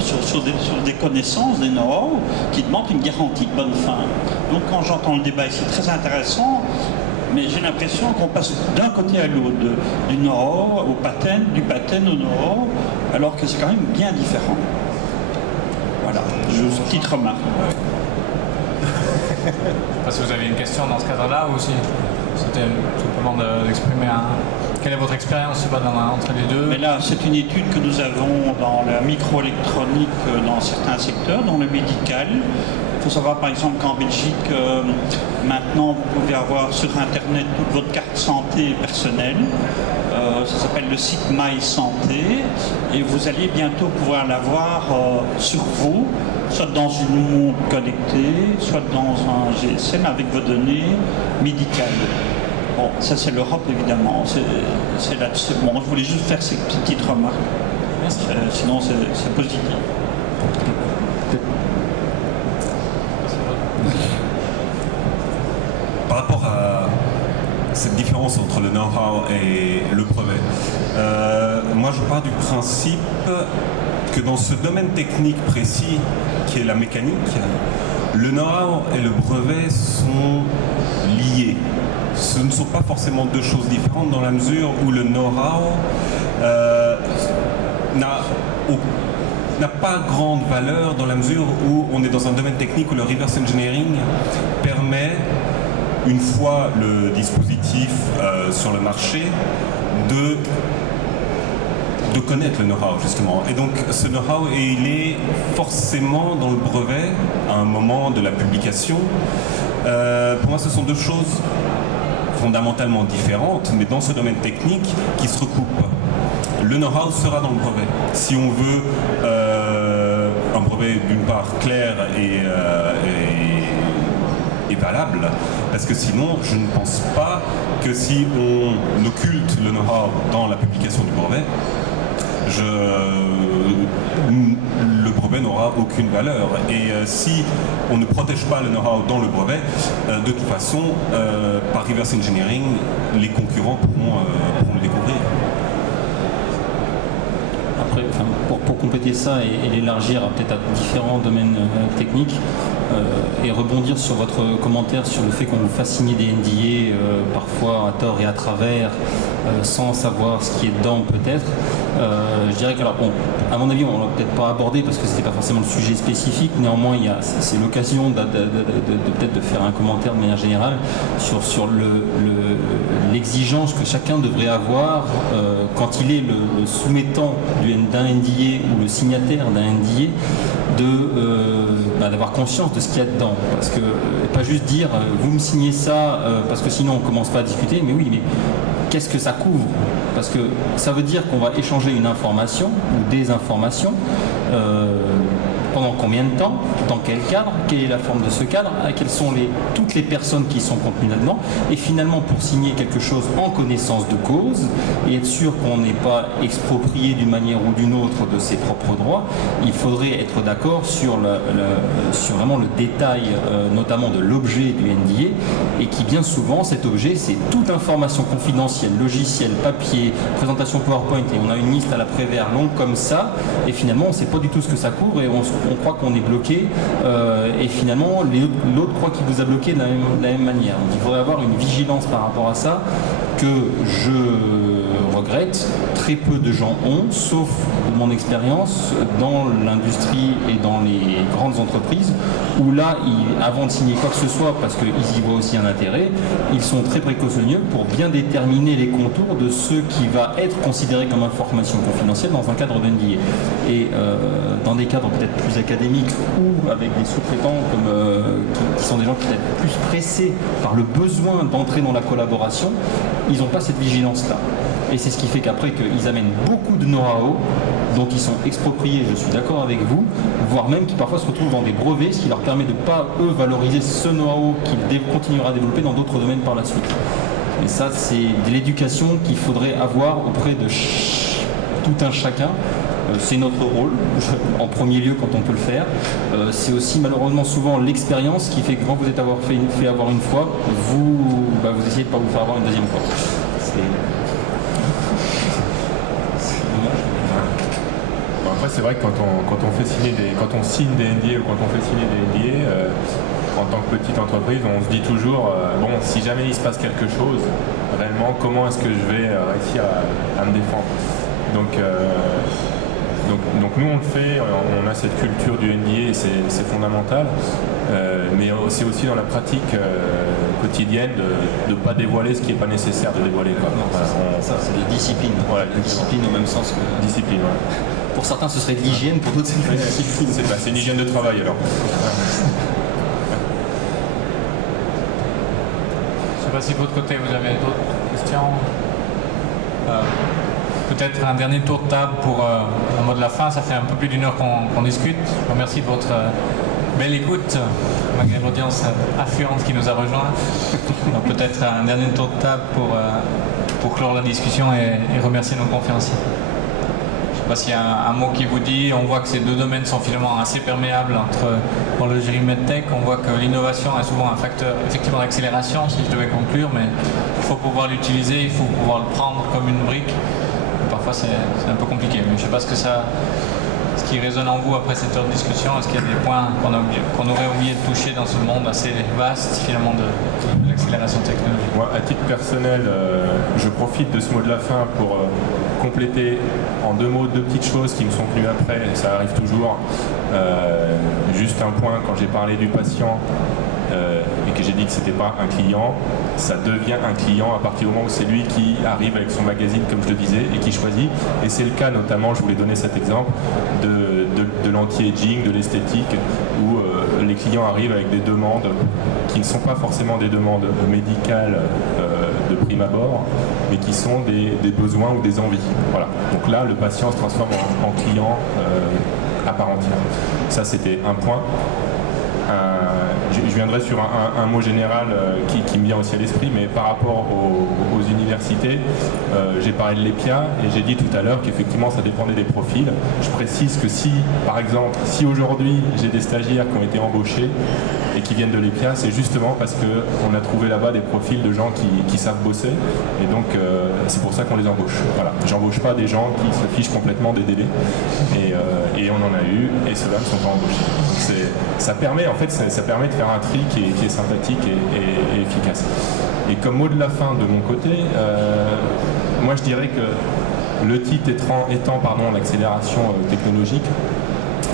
Sur des connaissances, des know-how, qui demandent une garantie de bonne fin. Donc quand j'entends le débat ici, très intéressant, mais j'ai l'impression qu'on passe d'un côté à l'autre, du know-how au patent, du patent au know-how, alors que c'est quand même bien différent. Voilà, petite remarque. Je ne sais pas si vous avez une question dans ce cadre-là ou si c'était simplement d'exprimer quelle est votre expérience entre les deux. Mais là, c'est une étude que nous avons dans la microélectronique dans certains secteurs, dans le médical. Il faut savoir par exemple qu'en Belgique, maintenant, vous pouvez avoir sur Internet toute votre carte santé personnelle. Ça s'appelle le site My Santé et vous allez bientôt pouvoir l'avoir sur vous, soit dans une montre connectée, soit dans un GSM avec vos données médicales. Bon, ça c'est l'Europe évidemment, c'est là-dessus. Bon, je voulais juste faire ces petites remarques. Sinon c'est positif. Par rapport à cette différence entre le know-how et le brevet, moi je pars du principe que dans ce domaine technique précis qui est la mécanique, le know-how et le brevet sont liés. Ce ne sont pas forcément deux choses différentes dans la mesure où le know-how n'a pas grande valeur dans la mesure où on est dans un domaine technique où le reverse engineering permet, une fois le dispositif sur le marché, de connaître le know-how justement. Et donc ce know-how, il est forcément dans le brevet à un moment de la publication. Pour moi, ce sont deux choses fondamentalement différentes, mais dans ce domaine technique qui se recoupent. Le know-how sera dans le brevet. Si on veut un brevet d'une part clair et valable, parce que sinon je ne pense pas que si on occulte le know-how dans la publication du brevet, le brevet n'aura aucune valeur. Et si on ne protège pas le know-how dans le brevet, de toute façon, par reverse engineering, les concurrents pourront le découvrir. Après, pour compléter ça et l'élargir peut-être à différents domaines techniques, et rebondir sur votre commentaire sur le fait qu'on vous fasse signer des NDA parfois à tort et à travers sans savoir ce qui est dedans peut-être. Je dirais que, alors, bon, à mon avis, on ne l'a peut-être pas abordé parce que ce n'était pas forcément le sujet spécifique. Néanmoins, c'est l'occasion peut-être de faire un commentaire de manière générale sur l'exigence que chacun devrait avoir quand il est le soumettant d'un NDA ou le signataire d'un NDA d'avoir conscience de ce qu'il y a dedans. Parce que pas juste dire vous me signez ça parce que sinon on ne commence pas à discuter, mais oui, mais qu'est-ce que ça couvre? Parce que ça veut dire qu'on va échanger une information ou des informations pendant combien de temps, dans quel cadre, quelle est la forme de ce cadre, quelles sont toutes les personnes qui sont contenues là-dedans, et finalement pour signer quelque chose en connaissance de cause et être sûr qu'on n'est pas exproprié d'une manière ou d'une autre de ses propres droits, il faudrait être d'accord sur vraiment le détail, notamment de l'objet du NDA, et qui bien souvent cet objet c'est toute information confidentielle, logiciel, papier, présentation PowerPoint, et on a une liste à la Prévert longue comme ça, et finalement on ne sait pas du tout ce que ça couvre, et on croit qu'on est bloqué, et finalement l'autre croit qu'il vous a bloqué de la même manière. Donc il faudrait avoir une vigilance par rapport à ça que je regrette, très peu de gens ont, sauf de mon expérience dans l'industrie et dans les grandes entreprises, où là, avant de signer quoi que ce soit, parce qu'ils y voient aussi un intérêt, ils sont très précautionneux pour bien déterminer les contours de ce qui va être considéré comme information confidentielle dans un cadre d'NDA. Et dans des cadres peut-être plus académiques ou avec des sous-traitants qui sont des gens peut-être plus pressés par le besoin d'entrer dans la collaboration, ils n'ont pas cette vigilance-là. Et c'est ce qui fait qu'après qu'ils amènent beaucoup de know-how, donc ils sont expropriés, je suis d'accord avec vous, voire même qui parfois se retrouvent dans des brevets, ce qui leur permet de ne pas, eux, valoriser ce know-how qu'ils continuera à développer dans d'autres domaines par la suite. Et ça, c'est de l'éducation qu'il faudrait avoir auprès de tout un chacun. C'est notre rôle, en premier lieu quand on peut le faire. C'est aussi malheureusement souvent l'expérience qui fait que quand vous êtes fait avoir une fois, vous essayez de ne pas vous faire avoir une deuxième fois. Après, c'est vrai que quand on signe des NDA ou quand on fait signer des NDA, en tant que petite entreprise, on se dit toujours, bon, si jamais il se passe quelque chose, réellement, comment est-ce que je vais réussir à me défendre? Donc nous on le fait, on a cette culture du NDA et c'est fondamental, mais c'est aussi dans la pratique quotidienne de ne pas dévoiler ce qui n'est pas nécessaire de dévoiler. Quoi. Non, ça c'est de la discipline. Voilà, la discipline au même sens que... Discipline, ouais. Pour certains ce serait de l'hygiène, pour d'autres c'est de la discipline. C'est une hygiène de travail alors. Je ne sais pas si de votre côté vous avez d'autres questions. Peut-être un dernier tour de table pour le mot de la fin. Ça fait un peu plus d'une heure qu'on discute. Je vous remercie de votre belle écoute, malgré l'audience affluente qui nous a rejoints. Peut-être un dernier tour de table pour clore la discussion et remercier nos conférenciers. Je ne sais pas s'il y a un mot qui vous dit. On voit que ces deux domaines sont finalement assez perméables entre horlogerie et medtech. On voit que l'innovation est souvent un facteur effectivement d'accélération, si je devais conclure, mais il faut pouvoir l'utiliser, il faut pouvoir le prendre comme une brique. Parfois c'est un peu compliqué, mais je ne sais pas ce qui résonne en vous après cette heure de discussion. Est-ce qu'il y a des points qu'on aurait oublié de toucher dans ce monde assez vaste finalement de l'accélération technologique? Moi, à titre personnel, je profite de ce mot de la fin pour compléter en deux mots deux petites choses qui me sont venues après, ça arrive toujours. Juste un point, quand j'ai parlé du patient et que j'ai dit que c'était pas un client, ça devient un client à partir du moment où c'est lui qui arrive avec son magazine, comme je le disais, et qui choisit. Et c'est le cas notamment, je voulais donner cet exemple, de l'anti-aging, de l'esthétique, où les clients arrivent avec des demandes qui ne sont pas forcément des demandes médicales de prime abord, mais qui sont des besoins ou des envies. Voilà. Donc là, le patient se transforme en client à part entière. Ça, c'était un point. Je viendrai sur un mot général qui me vient aussi à l'esprit, mais par rapport aux universités, j'ai parlé de l'EPIA et j'ai dit tout à l'heure qu'effectivement ça dépendait des profils. Je précise que si, par exemple, si aujourd'hui j'ai des stagiaires qui ont été embauchés et qui viennent de l'EPIA, c'est justement parce qu'on a trouvé là-bas des profils de gens qui savent bosser, et donc c'est pour ça qu'on les embauche. Voilà. J'embauche pas des gens qui se fichent complètement des délais, et on en a eu, et ceux-là ne sont pas embauchés. Donc ça permet en fait, ça permet de faire un tri qui est sympathique et efficace. Et comme mot de la fin de mon côté, moi je dirais que le titre étant l'accélération technologique,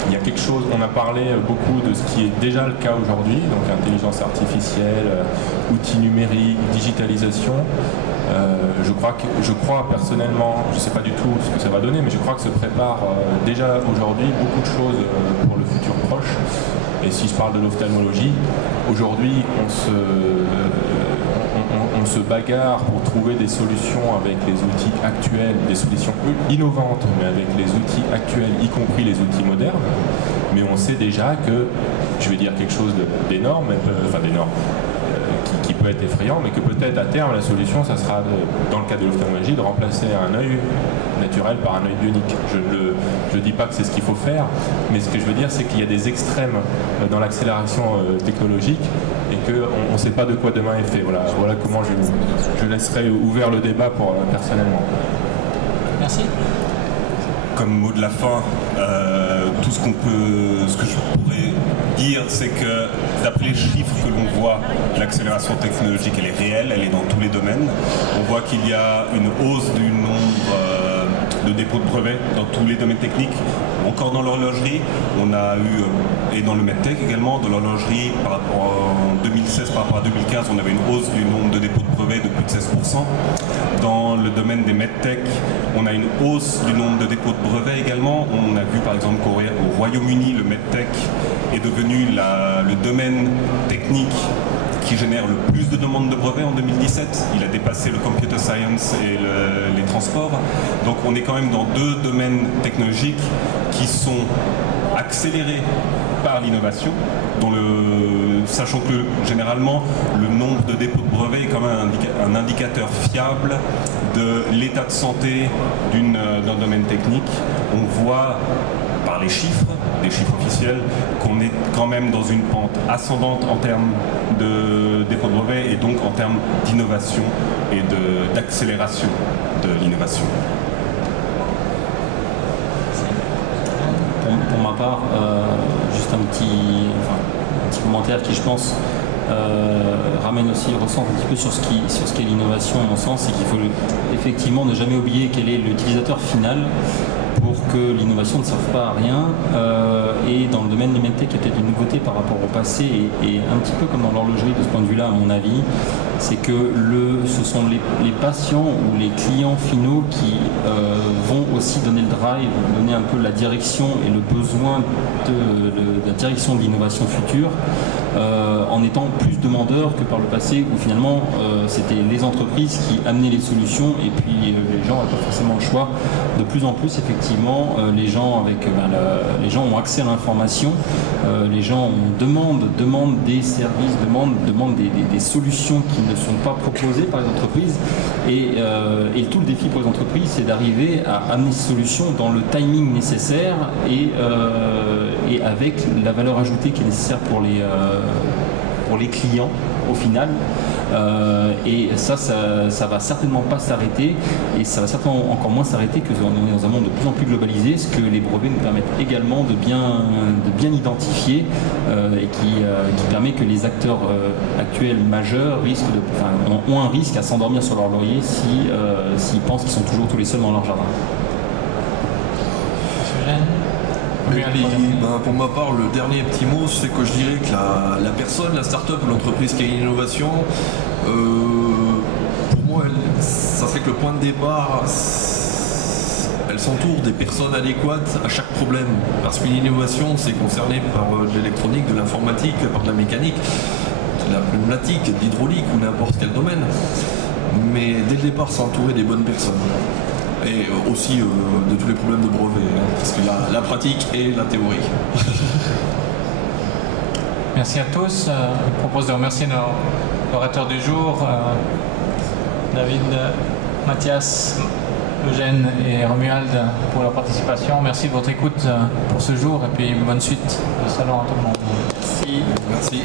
il y a quelque chose, on a parlé beaucoup de ce qui est déjà le cas aujourd'hui, donc intelligence artificielle, outils numériques, digitalisation. Je crois personnellement, je ne sais pas du tout ce que ça va donner, mais je crois que se prépare déjà aujourd'hui beaucoup de choses pour le futur proche. Et si je parle de l'ophtalmologie, aujourd'hui on se bagarre pour trouver des solutions avec les outils actuels, des solutions innovantes, mais avec les outils actuels, y compris les outils modernes. Mais on sait déjà que, je vais dire quelque chose d'énorme, qui peut être effrayant, mais que peut-être à terme la solution, ça sera, dans le cas de l'ophtalmologie, de remplacer un œil naturel par un œil bionique. Je ne dis pas que c'est ce qu'il faut faire, mais ce que je veux dire, c'est qu'il y a des extrêmes dans l'accélération technologique et qu'on ne sait pas de quoi demain est fait. Voilà comment je laisserai ouvert le débat personnellement. Merci. Comme mot de la fin, tout ce que je pourrais dire, c'est que d'après les chiffres que l'on voit, l'accélération technologique, elle est réelle, elle est dans tous les domaines. On voit qu'il y a une hausse du nombre de dépôts de brevets dans tous les domaines techniques, encore dans l'horlogerie. On a eu, et dans le medtech également, de l'horlogerie en 2016 par rapport à 2015, on avait une hausse du nombre de dépôts de brevets de plus de 16%. Dans le domaine des medtech, on a une hausse du nombre de dépôts de brevets également. On a vu par exemple qu'au Royaume-Uni, le medtech est devenu le domaine technique qui génère le plus de demandes de brevets en 2017. Il a dépassé le computer science et les transports. Donc on est quand même dans deux domaines technologiques qui sont accélérés par l'innovation, sachant que généralement le nombre de dépôts de brevets est quand même un indicateur fiable de l'état de santé d'un domaine technique. On voit par les chiffres, des chiffres officiels, qu'on est quand même dans une pente ascendante en termes de dépôt de brevets et donc en termes d'innovation et d'accélération de l'innovation. Pour ma part, juste un petit commentaire qui, je pense, ramène aussi, recentre un petit peu sur ce qu'est l'innovation, à mon sens, c'est qu'il faut effectivement ne jamais oublier quel est l'utilisateur final pour que l'innovation ne serve pas à rien. Et dans le domaine des medtech, il y a peut-être une nouveauté par rapport au passé, et un petit peu comme dans l'horlogerie de ce point de vue-là, à mon avis, c'est que ce sont les patients ou les clients finaux qui vont aussi donner le drive, donner un peu la direction et le besoin de la direction de l'innovation future, en étant plus demandeurs que par le passé où finalement c'était les entreprises qui amenaient les solutions et puis les gens n'avaient pas forcément le choix. De plus en plus, effectivement, les gens ont accès à l'information, les gens demandent des services, demandent des solutions qui ne sont pas proposées par les entreprises, et tout le défi pour les entreprises, c'est d'arriver à amener ces solutions dans le timing nécessaire et avec la valeur ajoutée qui est nécessaire pour les clients au final. Et ça va certainement pas s'arrêter, et ça va certainement encore moins s'arrêter que on est dans un monde de plus en plus globalisé, ce que les brevets nous permettent également de bien identifier, et qui permet que les acteurs actuels majeurs ont un risque à s'endormir sur leur laurier s'ils pensent qu'ils sont toujours tous les seuls dans leur jardin. Et puis, pour ma part, le dernier petit mot, c'est que je dirais que la personne, la start-up ou l'entreprise qui a une innovation, pour moi, ça serait que le point de départ, elle s'entoure des personnes adéquates à chaque problème. Parce qu'une innovation, c'est concerné par de l'électronique, de l'informatique, par de la mécanique, de la pneumatique, de l'hydraulique ou n'importe quel domaine. Mais dès le départ, s'entourer des bonnes personnes. Et aussi de tous les problèmes de brevet, parce qu'il y a la pratique et la théorie. Merci à tous. Je propose de remercier nos orateurs du jour, David, Mathias, Eugène et Romuald, pour leur participation. Merci de votre écoute pour ce jour, et puis bonne suite de salon à tout le monde. Merci.